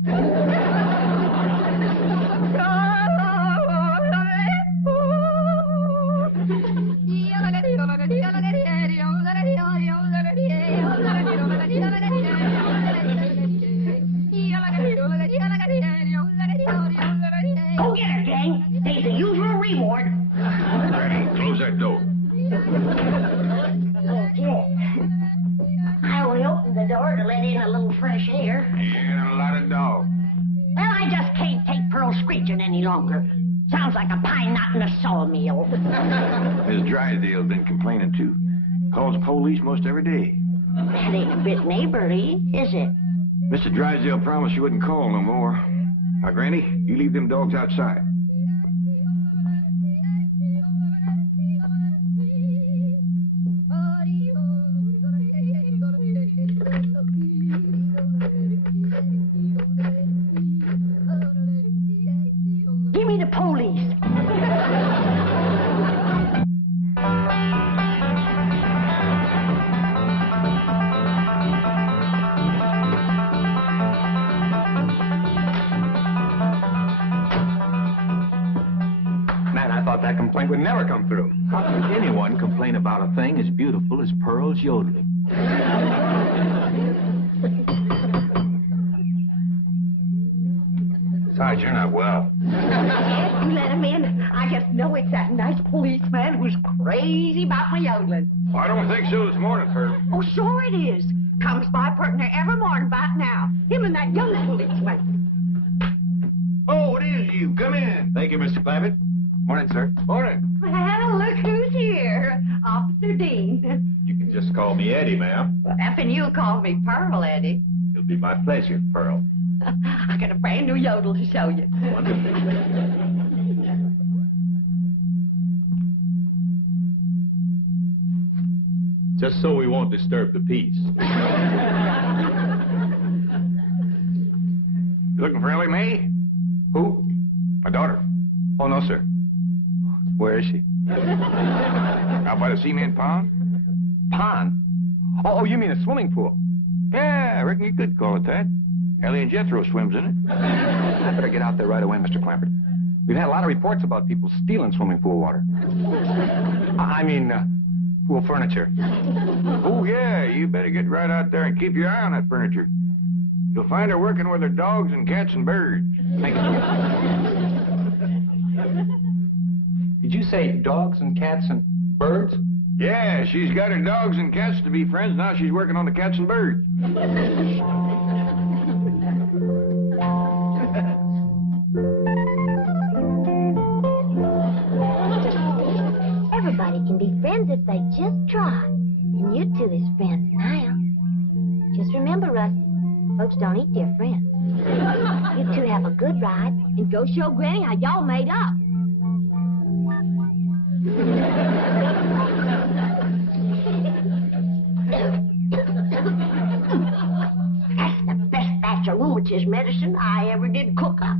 Go get her, gang. There's the usual reward. Granny, close that door. Okay. I only opened the door to let in a little fresh air. Yeah, a lot of dogs. Well, I just can't take Pearl screeching any longer. Sounds like a pine knot in a sawmill. Miss Drysdale's been complaining, too. Calls the police most every day. That ain't a bit neighborly, is it? Mr. Drysdale promised you wouldn't call no more. Now, Granny, you leave them dogs outside. complaint would never come through. How can anyone complain about a thing as beautiful as Pearl's yodeling? Besides, you're not well. Yes, you let him in. I just know it's that nice policeman who's crazy about my yodeling. I don't think so this morning, Pearl. Oh, sure it is. Comes by partner every morning about now. Him and that young policeman. Oh, it is you. Come in. Thank you, Mr. Clampett. Morning, sir. Morning. Well, look who's here. Officer Dean. You can just call me Eddie, ma'am. Well, effing you call me Pearl, Eddie. It'll be my pleasure, Pearl. I got a brand new yodel to show you. Wonderful. Just so we won't disturb the peace. You looking for Elly Mae? Who? My daughter. Oh, no, sir. Where is she? Out by the cement pond? Pond? Oh, you mean a swimming pool? Yeah, I reckon you could call it that. Elly and Jed Throws swims in it. I better get out there right away, Mr. Clampett. We've had a lot of reports about people stealing swimming pool water. I mean, pool furniture. Oh, yeah, you better get right out there and keep your eye on that furniture. You'll find her working with her dogs and cats and birds. Thank you. Did you say dogs and cats and birds? Yeah, she's got her dogs and cats to be friends. Now she's working on the cats and birds. Everybody can be friends if they just try. And you two is friends now. Just remember, Rusty, folks don't eat their friends. You two have a good ride and go show Granny how y'all made up. That's the best batch of rheumatism medicine I ever did cook up.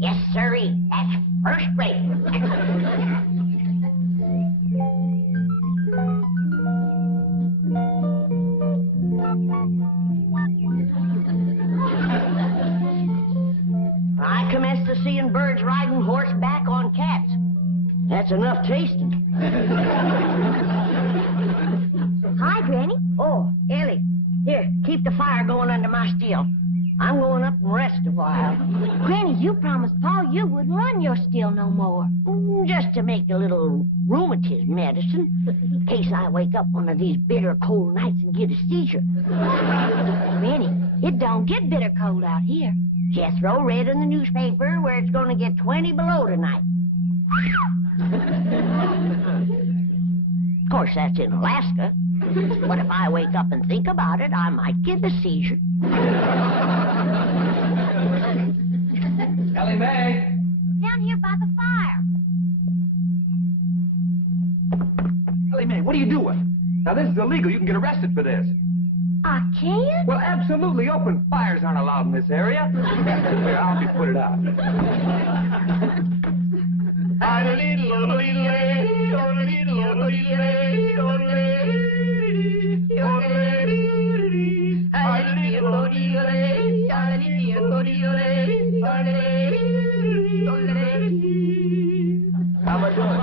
Yes, sirree. That's first rate. I commenced to seeing birds riding horseback on cats. That's enough tasting. Hi, Granny. Oh, Elly. Here, keep the fire going under my steel. I'm going up and rest a while. Granny, you promised Paul you wouldn't run your steel no more. Just to make a little rheumatism medicine, in case I wake up one of these bitter cold nights and get a seizure. Granny, it don't get bitter cold out here. Jethro read in the newspaper where it's going to get 20 below tonight. Of course, that's in Alaska. But if I wake up and think about it, I might get a seizure. Elly Mae! Down here by the fire. Elly Mae, what are you doing? Now, this is illegal. You can get arrested for this. I can't? Well, absolutely. Open fires aren't allowed in this area. Here, I'll just put it out. How am I doing?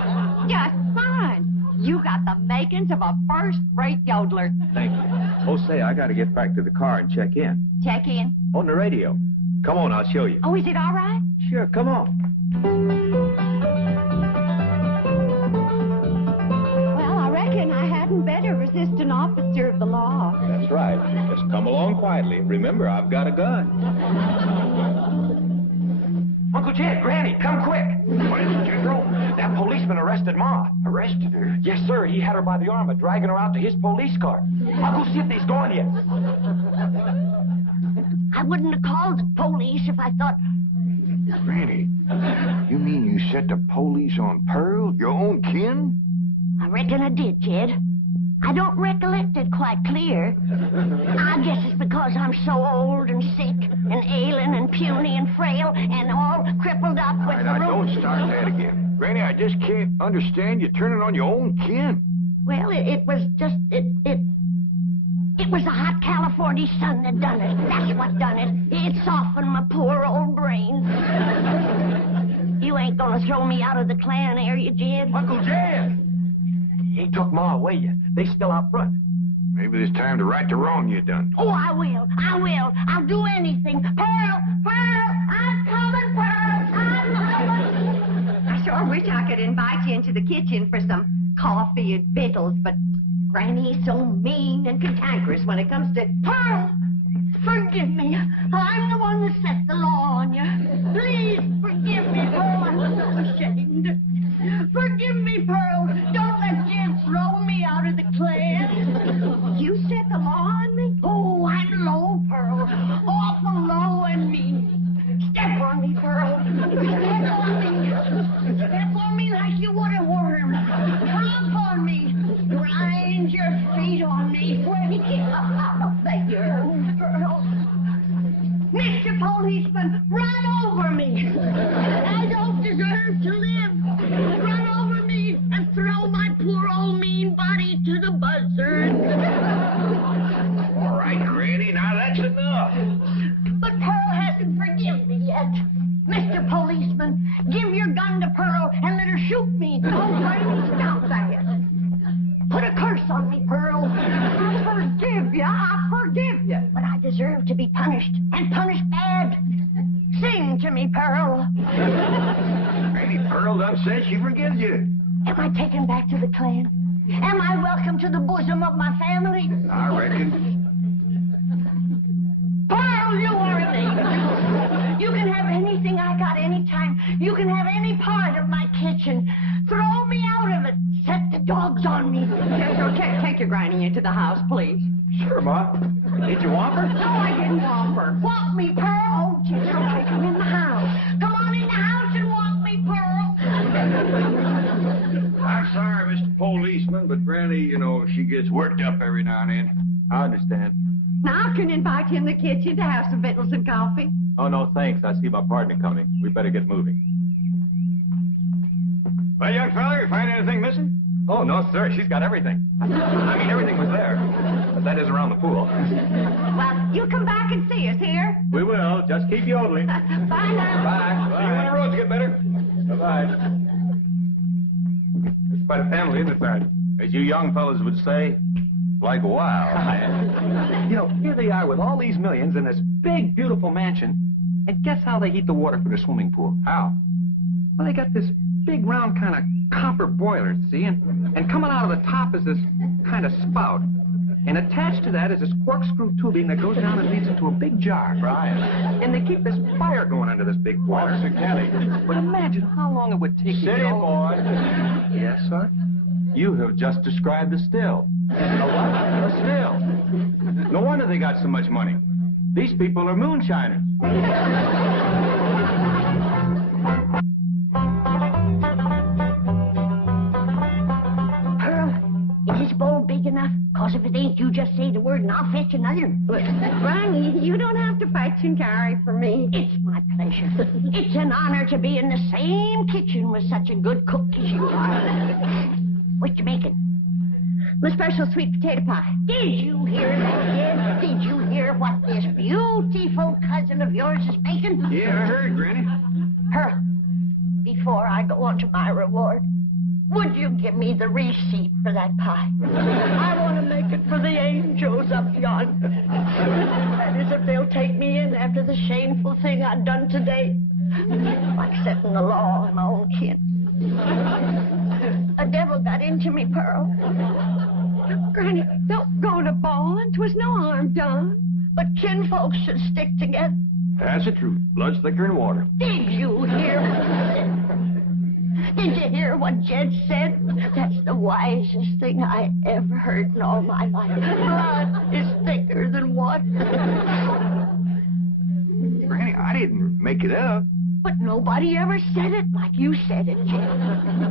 Just fine. You got the makings of a first-rate yodeler. Thank you. Oh, say, I got to get back to the car and check in. Check in. On the radio. Come on, I'll show you. Oh, is it all right? Sure, come on. Well, I reckon I hadn't better resist an officer of the law. That's right. Just come along quietly. Remember, I've got a gun. Uncle Jed, Granny, come quick. What is it, Jethro? That policeman arrested Ma. Arrested her? Yes, sir. He had her by the arm and dragging her out to his police car. I'll go see if he's gone yet. I wouldn't have called the police if I thought... Granny, you mean you set the police on Pearl, your own kin? I reckon I did, Jed. I don't recollect it quite clear. I guess it's because I'm so old and sick and ailing and puny and frail and all crippled up with the Now, don't start that again. Granny, I just can't understand you turning on your own kin. Well, it was just... It was the hot California sun that done it. That's what done it. It softened my poor old brain. You ain't gonna throw me out of the clan, are you, Jed? Uncle Jed! He took Ma away yet. They still out front. Maybe it's time to right the wrong you done. Oh, I will. I will. I'll do anything. Pearl! Pearl! I'm coming, Pearl! I'm coming! I sure wish I could invite you into the kitchen for some coffee and victuals, but Granny's so mean and cantankerous when it comes to... Pearl! Forgive me. I'm the one that set the law on you. Please forgive me, Pearl. I'm so ashamed. Forgive me, Pearl. Don't let Jed throw me out of the clan. You set the law on me? Oh, I'm low, Pearl. Awful low and mean. Step on me, Pearl. Step on me. Step on me like you would a worm. Tromp on me. Grind your feet on me. I'll beg your Pearl. Mr. Policeman, run over me. I don't deserve to live. Run over me and throw my poor old mean body to the buzzards. All right, Granny, now that's enough. But Pearl hasn't forgiven me yet. Mr. Policeman, give your gun to Pearl and let her shoot me. Don't Granny, stop that. Put a curse on me, Pearl. I forgive you. I forgive you. But I deserve to be punished, and punished bad. Sing to me, Pearl. Maybe Pearl done said she forgives you. Am I taken back to the clan? Am I welcome to the bosom of my family? I reckon. Pearl, you are an angel. You can have anything I got anytime. You can have any part of my kitchen. Throw me out of it. Set the dogs on me. Take your Granny into the house, please. Sure, Ma. Did you want her? No, I didn't want her. Walk me, Pearl. Oh, just okay, come in the house. Come on in the house and walk me, Pearl. I'm sorry, Mr. Policeman, but Granny, you know, she gets worked up every now and then. I understand. Now I can invite you in the kitchen to have some victuals and coffee. Oh, no, thanks. I see my partner coming. We better get moving. Well, young fella, you find anything missing? Oh, no, sir. She's got everything. I mean, everything was there. But that is around the pool. Well, you come back and see us here. We will. Just keep yodeling. Bye now. Bye. See you when the roads get better. Bye-bye. It's quite a family, isn't it, Barrett? As you young fellas would say, like wow. You know, here they are with all these millions in this big, beautiful mansion. And guess how they heat the water for their swimming pool? How? Well, they got this big, round kind of copper boiler, see? And coming out of the top is this kind of spout. And attached to that is this corkscrew tubing that goes down and leads into a big jar. Right. And they keep this fire going under this big boiler. But imagine how long it would take City boy. Yes, sir? You have just described the still. A what? A still. No wonder they got so much money. These people are moonshiners. Pearl, is this bowl big enough? Cause if it ain't, you just say the word and I'll fetch another. Granny, you don't have to fetch and carry for me. It's my pleasure. It's an honor to be in the same kitchen with such a good cook as you are. What you making? My special sweet potato pie. Did you hear that, Jed? Did you hear what this beautiful cousin of yours is making? Yeah, I heard, Granny. Pearl, before I go on to my reward, would you give me the receipt for that pie? I want to make it for the angels up yonder. That is, if they'll take me in after the shameful thing I've done today. Like setting the law on my own kin. A devil got into me, Pearl. Granny, don't go to bawling. 'Twas no harm done. But kinfolks should stick together. That's the truth. Blood's thicker than water. Did you hear what he said? Did you hear what Jed said? That's the wisest thing I ever heard in all my life. Blood is thicker than water. Granny, I didn't make it up. But nobody ever said it like you said it, Jed.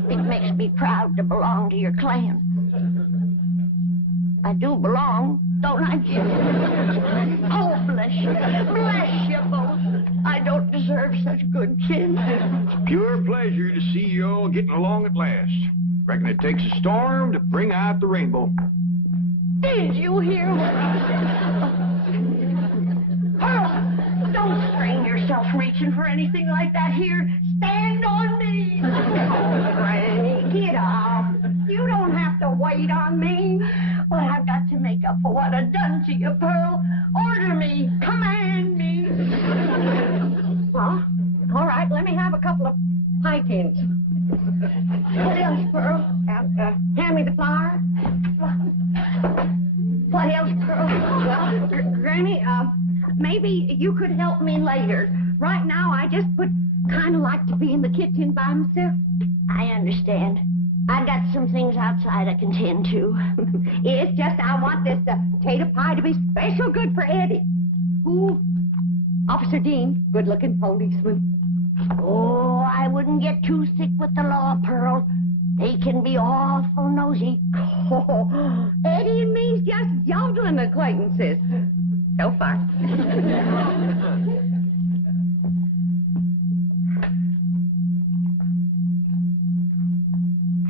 It makes me proud to belong to your clan. I do belong, don't I, Jed? Oh, bless you. Bless you both. I don't deserve such good kin. It's a pure pleasure to see you all getting along at last. Reckon it takes a storm to bring out the rainbow. Did you hear what I said? Pearl, don't strain yourself reaching for anything like that here. Stand on me. Oh, Granny, get off. You don't have to wait on me. Well, I've got to make up for what I've done to you, Pearl. Order me. Command me. Well, all right, let me have a couple of pipings. What else, Pearl? Hand me the flour. What else, Pearl? Well, Granny, maybe you could help me later. Right now, I just would kind of like to be in the kitchen by myself. I understand. I've got some things outside I can tend to. It's just I want this potato pie to be special good for Eddie. Who? Officer Dean, good-looking policeman. Oh, I wouldn't get too thick with the law, Pearl. They can be awful nosy. Oh, Eddie and me's just yodeling acquaintances. So far.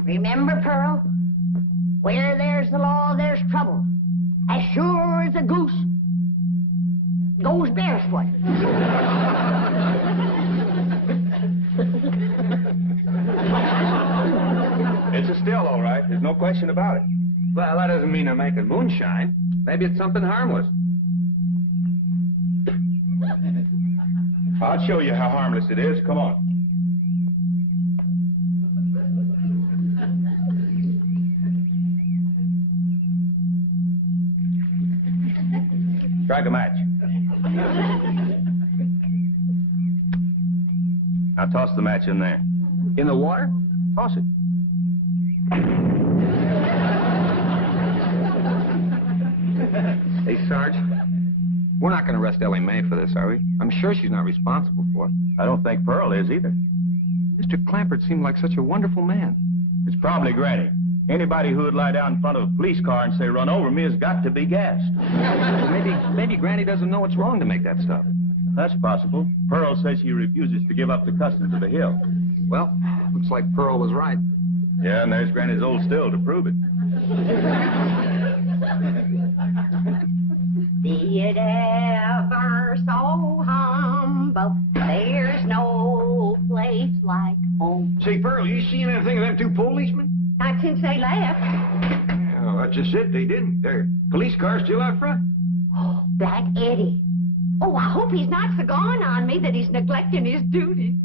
Remember, Pearl, where there's the law, there's trouble. As sure as a goose goes barefoot. It's a still, all right. There's no question about it. Well, that doesn't mean they're making moonshine. Maybe it's something harmless. I'll show you how harmless it is. Come on. Strike a match. Now toss the match in there. In the water? Toss it. Hey, Sarge, we're not going to arrest Elly May for this, are we? I'm sure she's not responsible for it. I don't think Pearl is either. Mr. Clampert seemed like such a wonderful man. It's probably Granny. Anybody who would lie down in front of a police car and say, run over me, has got to be gassed. Maybe Granny doesn't know it's wrong to make that stuff. That's possible. Pearl says she refuses to give up the custom to the hill. Well, looks like Pearl was right. Yeah, and there's Granny's old still to prove it. Be it ever so humble, there's no place like home. Say, Pearl, you seen anything of them two policemen? Not since they left. Well, that's just it. They didn't. Their police car's still out front. Oh, that Eddie. Oh, I hope he's not so gone on me that he's neglecting his duty.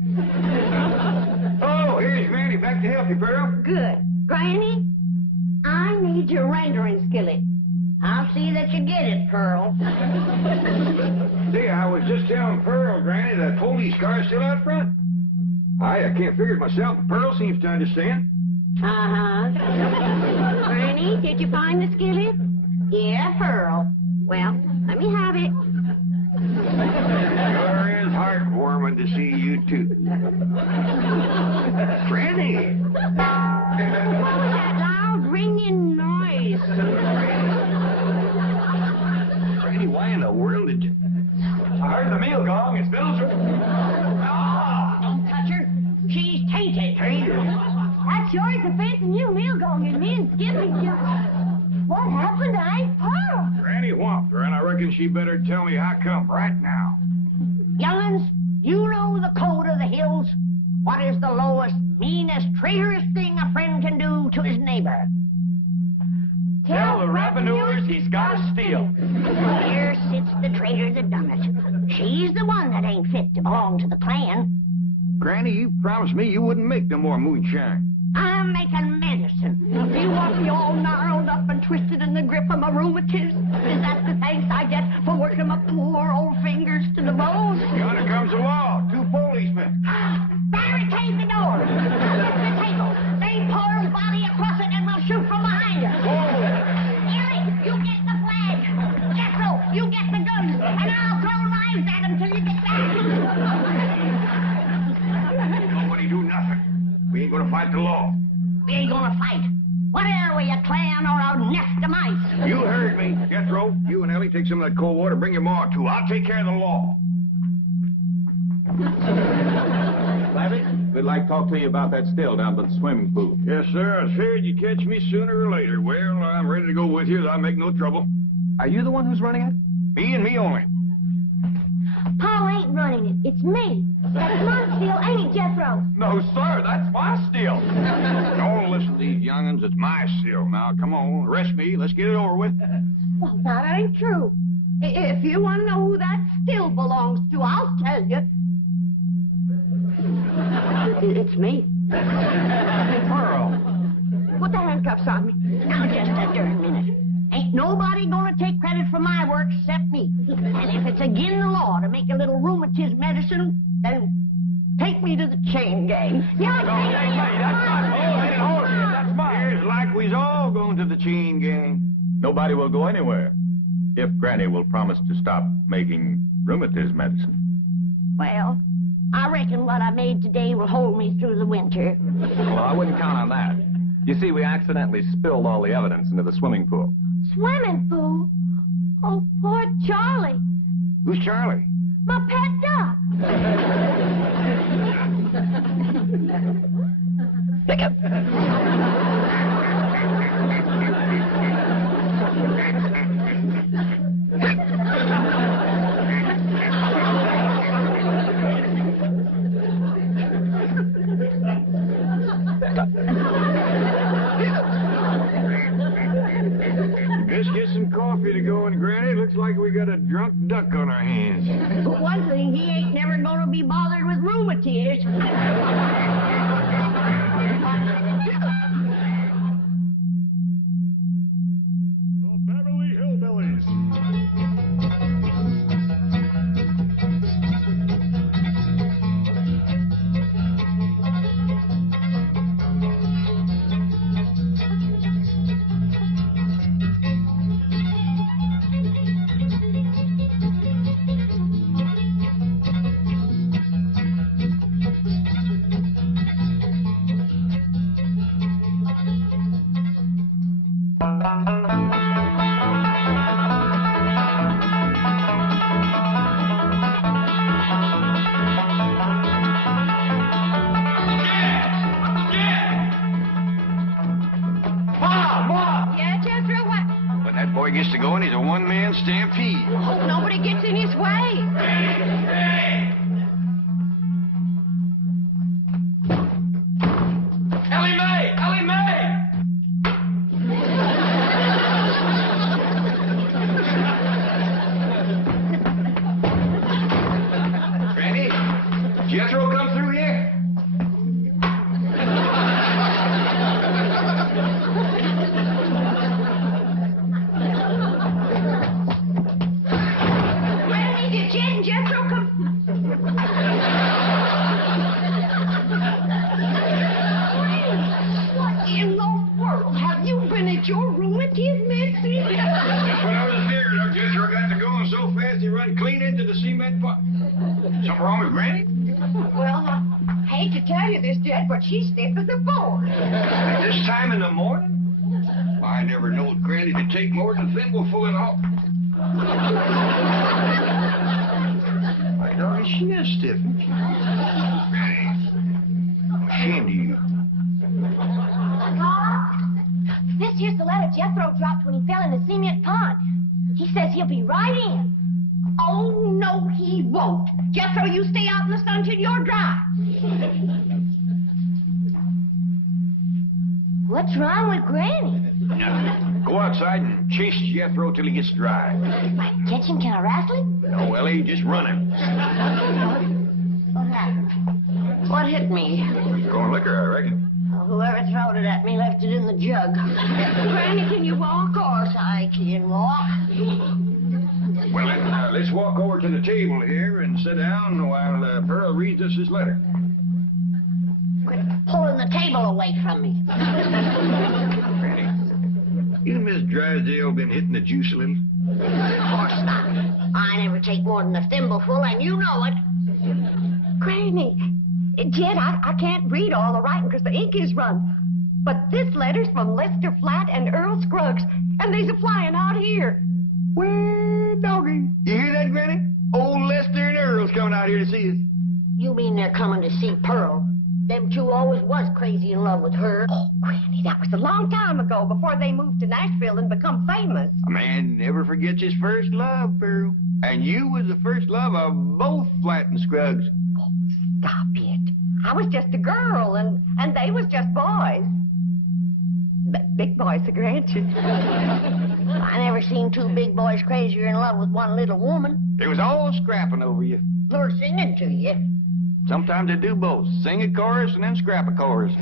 Oh, here's Granny back to help you, Pearl. Good. Granny, I need your rendering skillet. I'll see that you get it, Pearl. See, I was just telling Pearl, Granny, that police car's still out front. I can't figure it myself, but Pearl seems to understand. Uh-huh. Granny, did you find the skillet? Yeah, Pearl. Well, let me have it. Sure is heartwarming to see you two. Granny! What was that loud ringing noise? Granny, why in the world did you... I heard the meal gong. It's Bilger. Oh, don't touch her. She's tainted. That's yours, the fancy new meal going and me and Skippy just... What happened? Pearl. Granny whomped her, and I reckon she better tell me how come right now. Young'uns, you know the code of the hills. What is the lowest, meanest, traitorous thing a friend can do to his neighbor? Tell the revenuers he's got to steal. Here sits the traitor that done it. She's the one that ain't fit to belong to the clan. Granny, you promised me you wouldn't make no more moonshine. I'm making medicine. You want me all gnarled up and twisted in the grip of my rheumatism? Is that the thanks I get for working my poor old fingers to the bone? Yonder comes the law. Two policemen. Barricade the door. Get the table. Lay Pearl's body across it and we'll shoot from behind her. Elly, you get the flag. Jethro, you get the guns. And I'll throw knives at them till you get back. Nobody do nothing. We ain't gonna fight the law. We ain't gonna fight. What are we, a clan or a nest of mice? You heard me. Jethro, you and Elly take some of that cold water. Bring your ma too. I'll take care of the law. Larry, We'd like to talk to you about that still down by the swimming pool. Yes, sir. I was afraid you'd catch me sooner or later. Well, I'm ready to go with you. I'll make no trouble. Are you the one who's running it? Me and me only. Paul ain't running it. It's me. That's my still, ain't it, Jed Throws? No, sir, that's my still. Don't listen to these young'uns. It's my still. Now, come on, arrest me. Let's get it over with. Well, that ain't true. If you want to know who that still belongs to, I'll tell you. It's me. Pearl. Put the handcuffs on me. Now, just a darn minute. Ain't nobody gonna take credit for my work except me. And if it's against the law to make a little rheumatism medicine, then take me to the chain gang. That's mine. Here's like we's all going to the chain gang. Nobody will go anywhere if Granny will promise to stop making rheumatism medicine. Well, I reckon what I made today will hold me through the winter. Well, I wouldn't count on that. You see, we accidentally spilled all the evidence into the swimming pool. Swimming pool? Oh, poor Charlie. Who's Charlie? My pet duck. Pick up. Just get some coffee to go in, Granny. Looks like we got a drunk duck on our hands. For one thing, he ain't never gonna be bothered with rheumatiz. The Beverly Hillbillies. Boy gets to go and he's a one-man stampede. Hope nobody gets in his way. Elly Mae! Elly Mae! Granny, Jethro come through here? Your rheumatism medicine? That's what I was scared of. Jethro got to going so fast he run clean into the cement pot. Something wrong with Granny? Well, I hate to tell you this, Jed, but she's stiff as a board. At this time in the morning? I never knowed Granny to take more than a thimbleful in all. My dog, she is stiff. Granny, I'm ashamed of you. This here's the letter Jethro dropped when he fell in the cement pond. He says he'll be right in. Oh, no, he won't. Jethro, you stay out in the sun till you're dry. What's wrong with Granny? Nothing. Go outside and chase Jethro till he gets dry. Like catch him, can I wrestle him? No, Elly, just run him. What happened? What hit me? Going liquor, I reckon. Whoever throwed it at me left it in the jug. Granny, can you walk? Of course I can walk. Well, then, let's walk over to the table here and sit down while Pearl reads us his letter. Quit pulling the table away from me. Granny, you and Miss Drysdale been hitting the juice a little? Of course not. I never take more than a thimbleful, and you know it. Granny, Jed, I can't read all the writing because the ink is run. But this letter's from Lester Flatt and Earl Scruggs, and they's a-flying out here. Well, doggy. You hear that, Granny? Old Lester and Earl's coming out here to see us. You mean they're coming to see Pearl? Them two always was crazy in love with her. Oh, Granny, that was a long time ago, before they moved to Nashville and become famous. A man never forgets his first love, Pearl. And you was the first love of both Flat and Scruggs. Oh, stop it. I was just a girl, and they was just boys. Big boys, the grandchildren. I never seen two big boys crazier in love with one little woman. They was all scrapping over you. Or singing to you. Sometimes they do both. Sing a chorus and then scrap a chorus.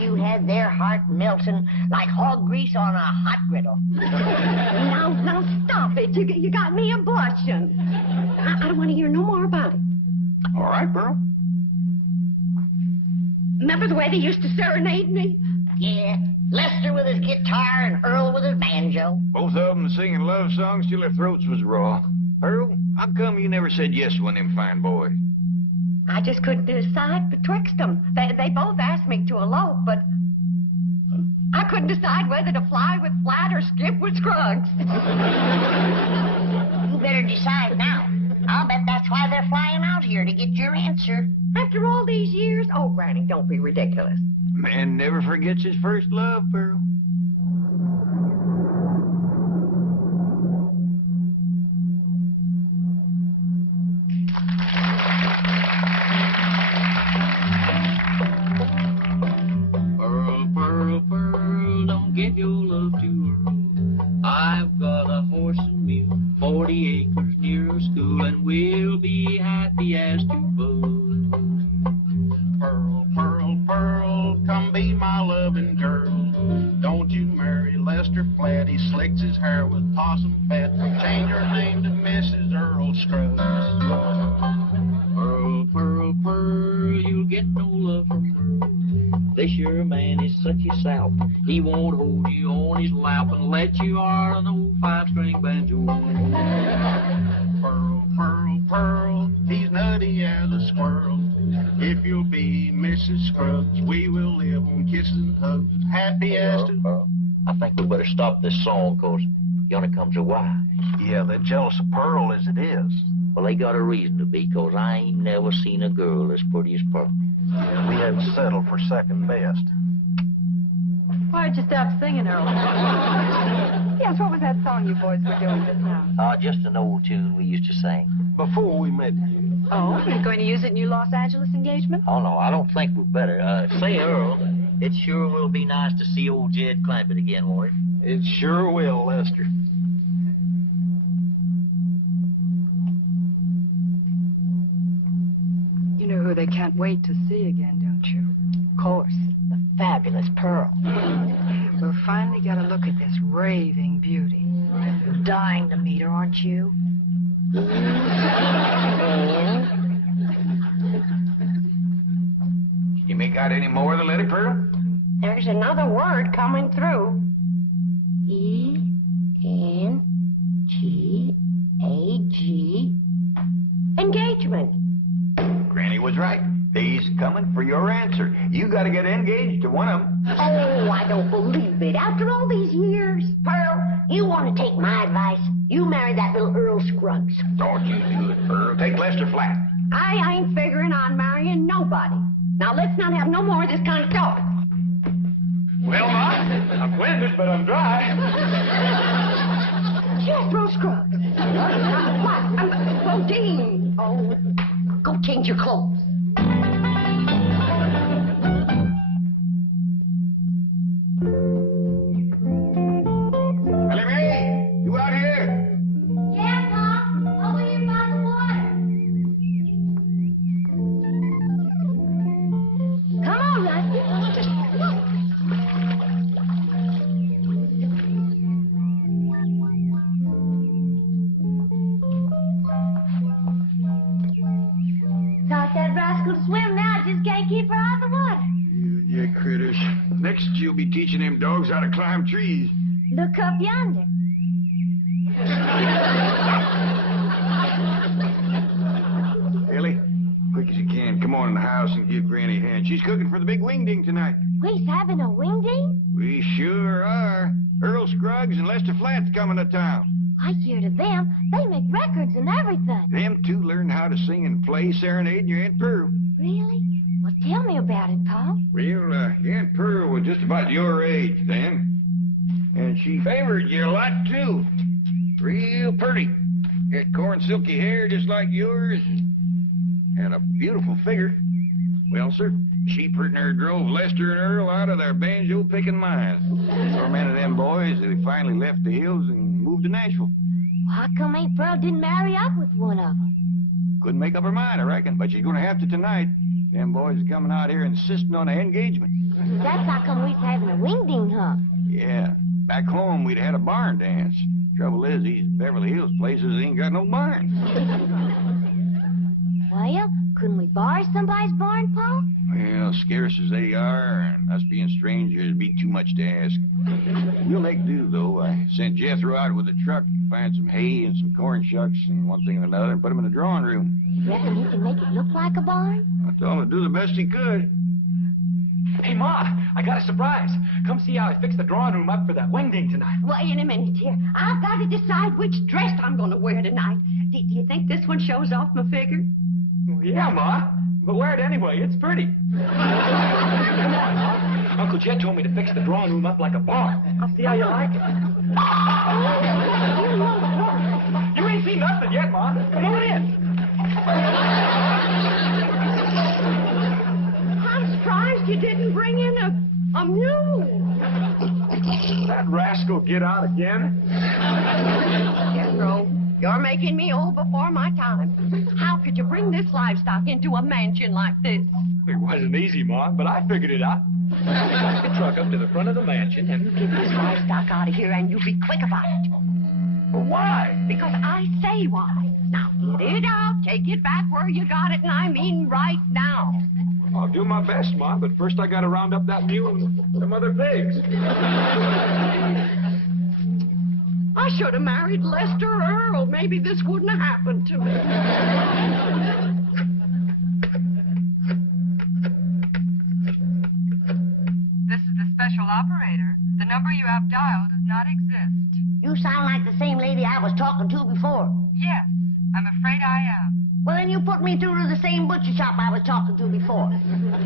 You had their heart melting like hog grease on a hot griddle. Now, stop it. You got me a blushing. I don't want to hear no more about it. All right, Pearl. Remember the way they used to serenade me? Yeah, Lester with his guitar and Earl with his banjo. Both of them singing love songs till their throats was raw. Pearl, how come you never said yes to one of them fine boys? I just couldn't decide betwixt them. They both asked me to elope, but I couldn't decide whether to fly with Flat or skip with Scruggs. You better decide now. I'll bet that's why they're flying out here, to get your answer. After all these years? Oh, Granny, don't be ridiculous. Man never forgets his first love, Pearl. Pearl, Pearl, Pearl, don't give your love to Earl. I've got a horse and mule, 40 acres near a school, and we'll be happy as two buds. Pearl, Pearl, Pearl, come be my loving girl. Don't you marry Lester Flat, he slicks his hair with possum fat. Change her name to Mrs. Earl Scruggs. Pearl, Pearl, Pearl, you'll get no love from Earl. This your man is such a sap. He won't hold you on his lap and let you on an old 5-string banjo. Pearl, Pearl, Pearl, he's nutty as a squirrel. If you'll be Mrs. Scruggs, we will live on kisses and hugs, happy as to... I think we better stop this song, 'cause yonder comes a wife. Yeah, they're jealous of Pearl as it is. Well, they got a reason to be, 'cause I ain't never seen a girl as pretty as Pearl. Yeah, we had settled for second best. Why'd you stop singing, Earl? Yes, what was that song you boys were doing just now? Just an old tune we used to sing. Before we met you. Oh, you're going to use it in your Los Angeles engagement? Oh, no, I don't think we'd better. Say, Earl, it sure will be nice to see old Jed Clampett again, won't it? It sure will, Lester. You know who they can't wait to see again, don't you? Of course. The fabulous Pearl. We'll finally get a look at this raving beauty. You're dying to meet her, aren't you? Can you make out any more of the letter, Pearl? There's another word coming through. E-N-G-A-G. Engagement. Granny was right. He's coming for your answer. You got to get engaged to one of them. Oh, I don't believe it. After all these years. Pearl, you want to take my advice? You marry that little Earl Scruggs. Don't you do it, Pearl. Take Lester Flat. I ain't figuring on marrying nobody. Now, let's not have no more of this kind of talk. Well, Ma, I'm winded, but I'm dry. Jed Throws Scruggs. What? Dean. Oh, go change your clothes. Elly Mae, you out here? Yeah, Pop. Over here by the water. Come on, Rusty. Taught that rascal to swim now, just can't keep her out of the water. Yeah, critters. Next, you'll be teaching them dogs how to climb trees. Look up yonder. Elly, quick as you can, come on in the house and give Granny a hand. She's cooking for the big WingDing tonight. We's having a WingDing? We sure are. Earl Scruggs and Lester Flat's coming to town. I hear to them, they make records and everything. Them two learn how to sing and play serenade your Aunt Pearl. Really? Well, tell me about it, Pa. Well, Aunt Pearl was just about your age then. And she favored you a lot, too. Real pretty. Had corn silky hair just like yours. Had a beautiful figure. Well, sir, she pretty near drove Lester and Earl out of their banjo-picking minds. So many of them boys, they finally left the hills and moved to Nashville. Well, how come Aunt Pearl didn't marry up with one of them? Couldn't make up her mind, I reckon, but she's gonna have to tonight. Them boys are coming out here insisting on an engagement. That's how come we's having a wingding hunt. Yeah. Back home, we'd had a barn dance. Trouble is, these Beverly Hills places ain't got no barn. Well, couldn't we borrow somebody's barn, Pa? Well, scarce as they are, and us being strangers, it'd be too much to ask. We'll make do, though. I sent Jethro out with a truck to find some hay and some corn shucks and one thing and another and put them in the drawing room. Reckon he can make it look like a barn? I told him to do the best he could. Hey, Ma, I got a surprise. Come see how I fixed the drawing room up for that wingding tonight. Wait a minute here. I've got to decide which dress I'm going to wear tonight. Do you think this one shows off my figure? Well, yeah, Ma, but wear it anyway. It's pretty. Come on, Ma. Uncle Jed told me to fix the drawing room up like a barn. I'll see how you like it. You ain't seen nothing yet, Ma. Come on in. I'm surprised you didn't bring in a mule. That rascal get out again? Jethro, you're making me old before my time. How could you bring this livestock into a mansion like this? It wasn't easy, Ma, but I figured it out. Back the truck up to the front of the mansion and... Get this livestock out of here and you be quick about it. But why? Because I say why. Now, get it out, take it back where you got it, and I mean right now. I'll do my best, Ma, but first I gotta round up that mule and some other pigs. I should have married Lester Earl. Maybe this wouldn't have happened to me. This is the special operator. The number you have dialed does not exist. You sound like the same lady I was talking to before. Yes, I'm afraid I am. Well, then you put me through to the same butcher shop I was talking to before.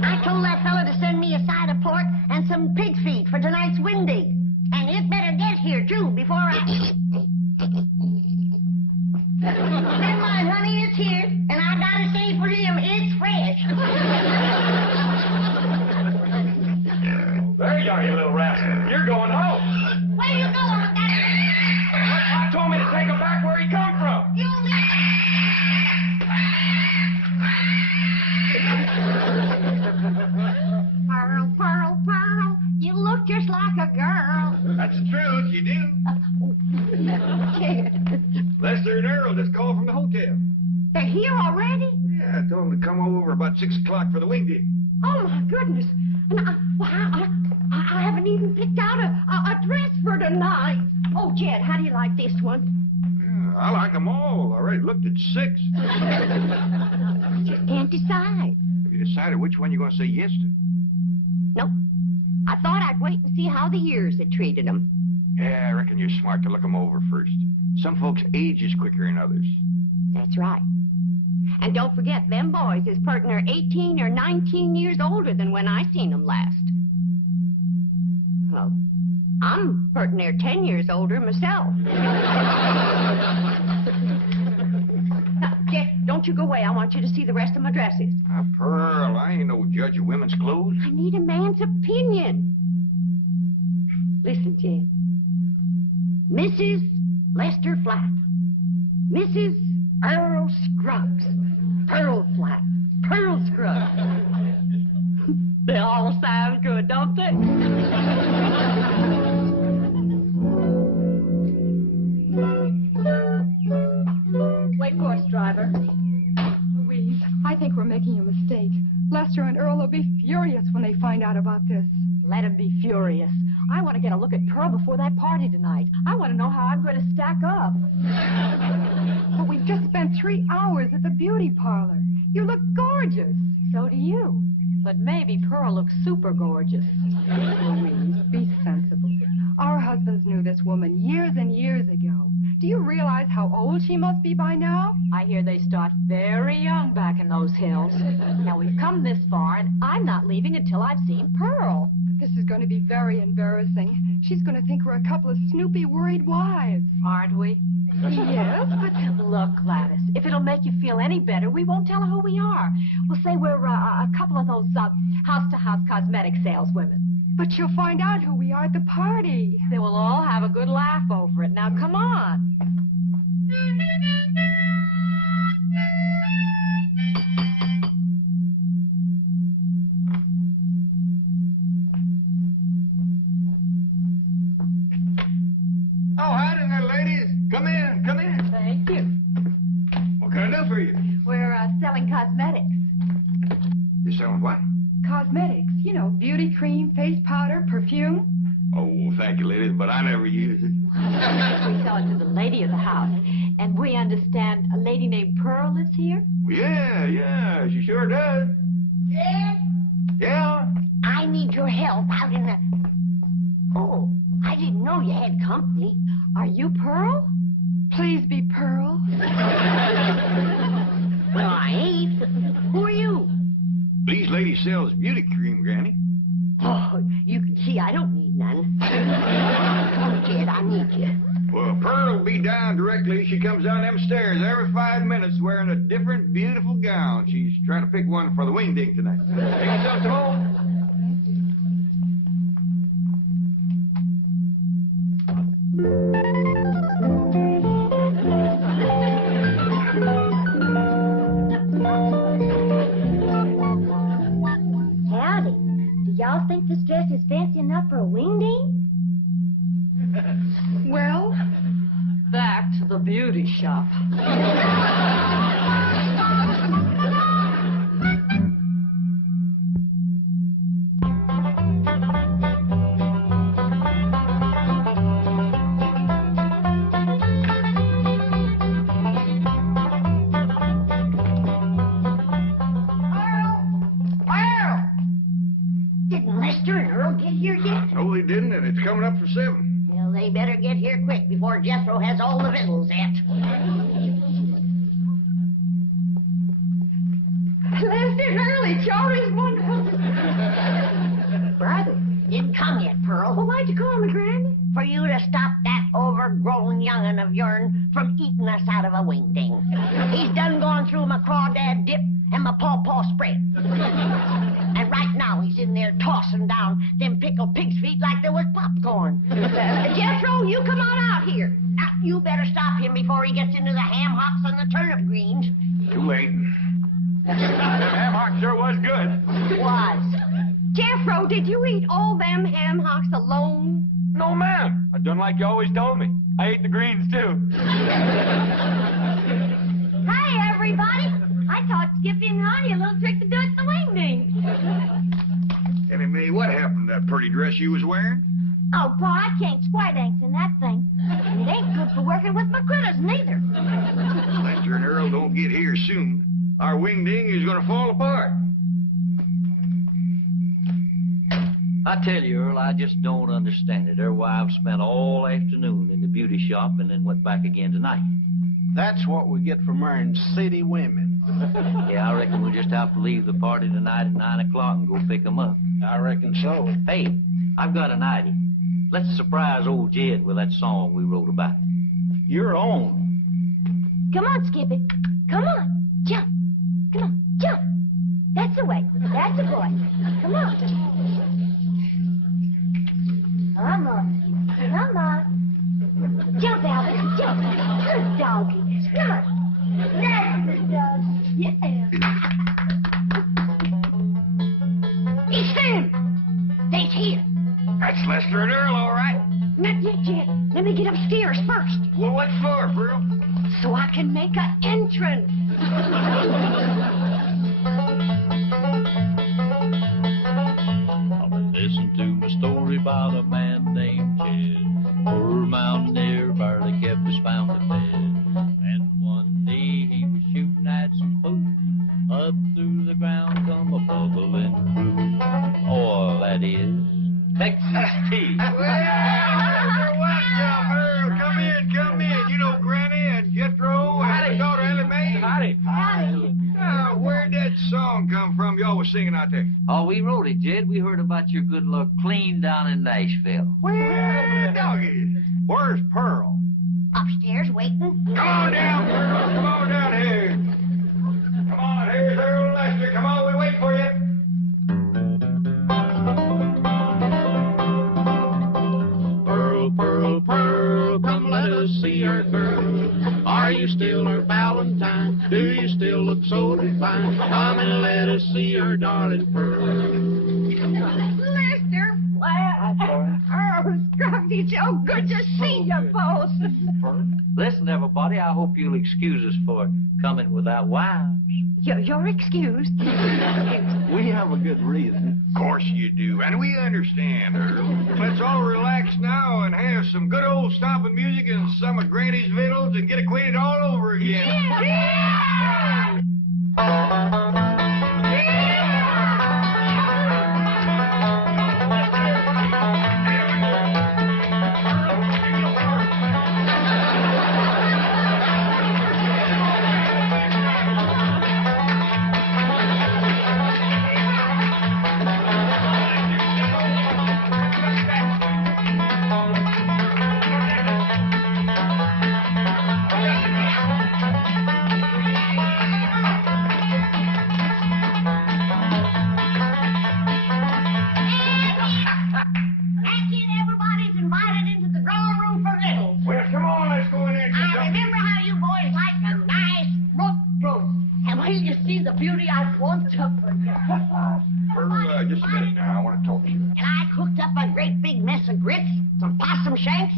I told that fella to send me a side of pork and some pig feet for tonight's wingding. And it better get here, too, before I... Never mind, honey, it's here. And I gotta say for him, it's fresh. There you are, you little rascal. You're going home. Where you going with that? I told me to take him back where he come from. You Pearl, Pearl, Pearl, you look just like a girl. That's the truth, you do. Lester and Earl just called from the hotel. They're here already? Yeah, I told them to come over about 6 o'clock for the wingding. Oh, my goodness. And I haven't even picked out a dress for tonight. Oh, Jed, how do you like this one? Yeah, I like them all. I already looked at 6. Just can't decide. Have you decided which one you're going to say yes to? Nope. I thought I'd wait and see how the years had treated them. Yeah, I reckon you're smart to look them over first. Some folks age is quicker than others. That's right. And don't forget, them boys is pert near 18 or 19 years older than when I seen them last. Well, I'm pert near 10 years older myself. Now, Jed, don't you go away. I want you to see the rest of my dresses. Pearl, I ain't no judge of women's clothes. I need a man's opinion. Listen, Jed. Mrs. Lester Flat. Mrs. Earl Scruggs. Pearl Flat. Pearl Scruggs. They all sound good, don't they? Wait for us, driver. Louise, I think we're making a mistake. Lester and Earl will be furious when they find out about this. Let them be furious. I want to get a look at Pearl before that party tonight. I want to know how I'm going to stack up. But we've just spent 3 hours at the beauty parlor. You look gorgeous. So do you. But maybe Pearl looks super gorgeous. Louise, be sensible. Our husbands knew this woman years and years ago. Do you realize how old she must be by now? I hear they start very young back in those hills. Now, we've come this far, and I'm not leaving until I've seen Pearl. This is going to be very embarrassing. She's going to think we're a couple of snoopy, worried wives. Aren't we? Yes, but... Look, Gladys, if it'll make you feel any better, we won't tell her who we are. We'll say we're a couple of those house-to-house cosmetic saleswomen. But she'll find out who we are at the party. They will all have a good laugh over it. Now, come on. Oh, howdy there, ladies. Come in, come in. Thank you. What can I do for you? We're selling cosmetics. You're selling what? Cosmetics, you know, beauty cream, face powder, perfume. Oh, well, thank you, ladies, but I never use it. We sell it to the lady of the house. And we understand a lady named Pearl lives here? Yeah, she sure does. Jed, Yeah? I need your help out in the... Oh, I didn't know you had company. Are you Pearl? Please be Pearl. Well, I ain't. Who are you? These ladies sells beauty cream, Granny. Oh, you can see I don't need none. Come, Jed, I need you. Well, Pearl will be down directly. She comes down them stairs every 5 minutes wearing a different beautiful gown. She's trying to pick one for the WingDing tonight. Take yourself to home. Howdy. Do y'all think this dress is fancy enough for a WingDing? Well, Back to the beauty shop. Didn't Lester and Earl get here yet? No, they didn't, and it's coming up for 7. Well, they better get here quick before Jethro has all the victuals at. Lester and Early, sure is wonderful. Brother, didn't come yet, Pearl. Well, why'd you call me, Granny? For you to stop that overgrown young'un of yourn from eating us out of a WingDing. He's done gone through my crawdad dip and my pawpaw spread. And right now he's in there tossing down them pickled pig's feet like there was popcorn. Jethro, you come on out here. Now, you better stop him before he gets into the ham hocks and the turnip greens. Too late. Them ham hocks sure was good. Was. Jethro, did you eat all them ham hocks alone? No, ma'am. I done like you always told me. I ate the greens, too. Hi, everybody. I taught Skippy and Honey a little trick to do at the WingDing. Annie Mae, what happened to that pretty dress you was wearing? Oh, Pa, I can't square dance in that thing. And it ain't good for working with my critters, neither. Lester and Earl don't get here soon. Our WingDing is going to fall apart. I tell you, Earl, I just don't understand it. Their wives spent all afternoon in the beauty shop and then went back again tonight. That's what we get for marrying city women. Yeah, I reckon we'll just have to leave the party tonight at 9 o'clock and go pick them up. I reckon so. Hey, I've got an idea. Let's surprise old Jed with that song we wrote about. Your own. Come on, Skippy. Come on. Jump. Come on, jump. That's the way. That's the boy. Come on. Come on. Come on. Jump, Albert. Jump. Good doggy. Come on. That's the dog. Yeah. He's them. They's here. That's Lester and Earl, all right. Not yet, Jed. Let me get upstairs first. Well, what for, Pearl? So I can make an entrance. Listen to a story about a man named Jed. Poor mountaineer barely kept his family fed. And one day he was shooting at some food. Up through the ground come a bubbling crude. Oil, that is. Texas tea. Well, welcome, Earl. Come in. You know Granny and Jed Throws and the daughter Elly Mae. Howdy. Where'd that song come from y'all was singing out there? Oh, we wrote it, Jed. We heard about your good luck clean down in Nashville. Well, doggy. Where's Pearl? Upstairs waiting. Come on down, Pearl. Come on down here. Come on, here's Earl Lester. Come on, we wait for you. Pearl, Pearl, come let us see our girl. Are you still her Valentine? Do you still look so divine? Come and let us see our darling Pearl. Lester, Scruffy, so good to see you both. Listen, everybody, I hope you'll excuse us for coming without wives. You're excused. We have a good reason. Of course you do, and we understand, Earl. Let's all relax now and have some good old stomping music and some of Granny's victuals and get acquainted all over again. Yeah! Just a minute now, I want to talk to you. And I cooked up a great big mess of grits, some possum shanks,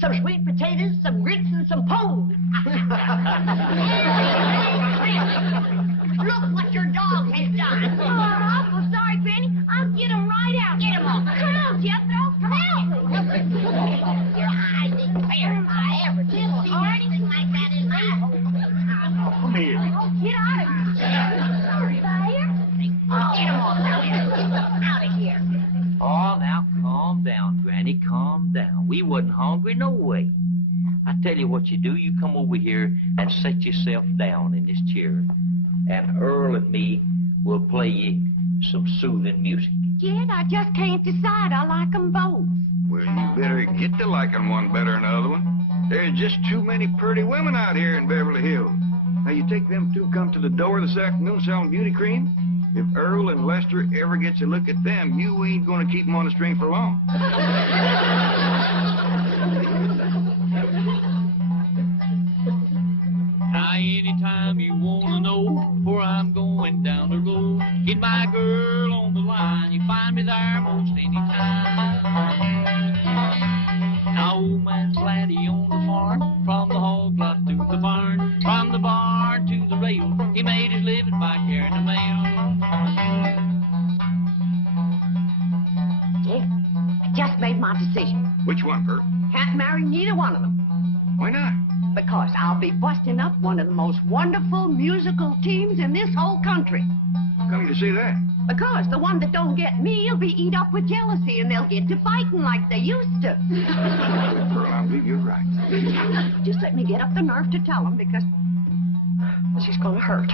some sweet potatoes, some grits, and some pone. Look what your dog has done. Oh, I'm awful sorry, Granny. I'll get him right out. Get him on. Come on, Jethro. Come on. Your eyes ain't fair if I ever did see anything like that in my home. Come here. Oh, get out of here. Sorry, Fire. Get him on. Out of here. Oh, now, calm down, Granny, calm down. We wasn't hungry no way. I tell you what you do. You come over here and set yourself down in this chair, and Earl and me will play you some soothing music. Jed, I just can't decide. I like them both. Well, you better get to liking one better than the other one. There's just too many pretty women out here in Beverly Hills. Now, you take them two come to the door this afternoon selling beauty cream. If Earl and Lester ever gets a look at them, you ain't going to keep them on the string for long. Now, anytime you want to know where I'm going down the road, get my girl on the line. You find me there most any time. Now, old man Slatty on the farm, from the hog lot to the barn, from the barn to the rail, he made his living by carrying the mail. Jed, I just made my decision. Which one, Bert? Can't marry neither one of them. Why not? Because I'll be busting up one of the most wonderful musical teams in this whole country. Come to see that? Because the one that don't get me will be eat up with jealousy, and they'll get to fighting like they used to. Pearl, I believe you're right. Just let me get up the nerve to tell them, because she's going to hurt.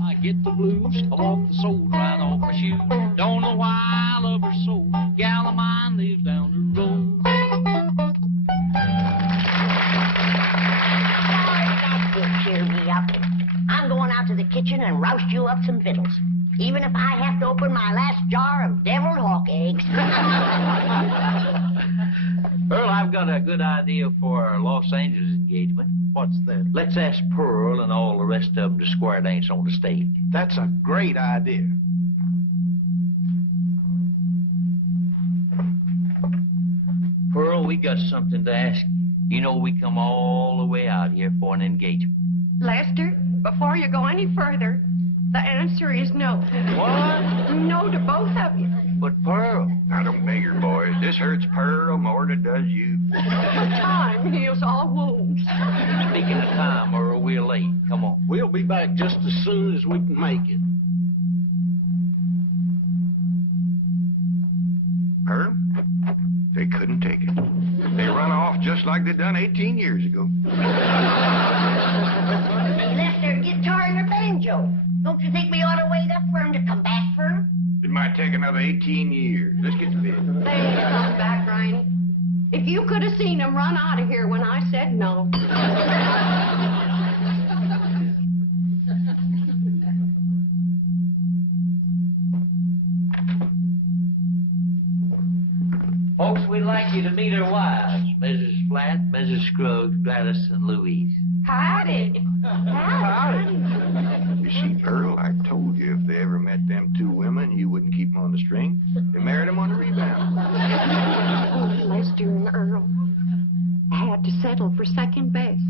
I get the blues, I walk the soul right off my shoe. Don't know why I love her so. Gal of mine lives down the road. Cheer me up. I'm going out to the kitchen and roust you up some victuals. Even if I have to open my last jar of deviled hawk eggs. Earl, I've got a good idea for our Los Angeles engagement. What's that? Let's ask Pearl and all the rest of them to square dance on the stage. That's a great idea. Pearl, we got something to ask you. You know we come all the way out here for an engagement. Lester, before you go any further, the answer is no. What? No to both of you. But Pearl... Now, don't nigger, boys. This hurts Pearl more than it does you. Time heals all wounds. Speaking of time, Earl, we're late. Come on. We'll be back just as soon as we can make it. Pearl, they couldn't take it. They run off just like they done 18 years ago. They left their guitar and their banjo. Don't you think we ought to wait up for them to come back for them? It might take another 18 years. Let's get to bed. They ain't come back, Riney. If you could have seen them run out of here when I said no. Folks, we'd like you to meet our wives, Mrs. Flat, Mrs. Scruggs, Gladys, and Louise. Howdy. Howdy. You see, Pearl, I told you if they ever met them two women, you wouldn't keep them on the string. They married them on the rebound. Oh, Lester and Earl. I had to settle for second best.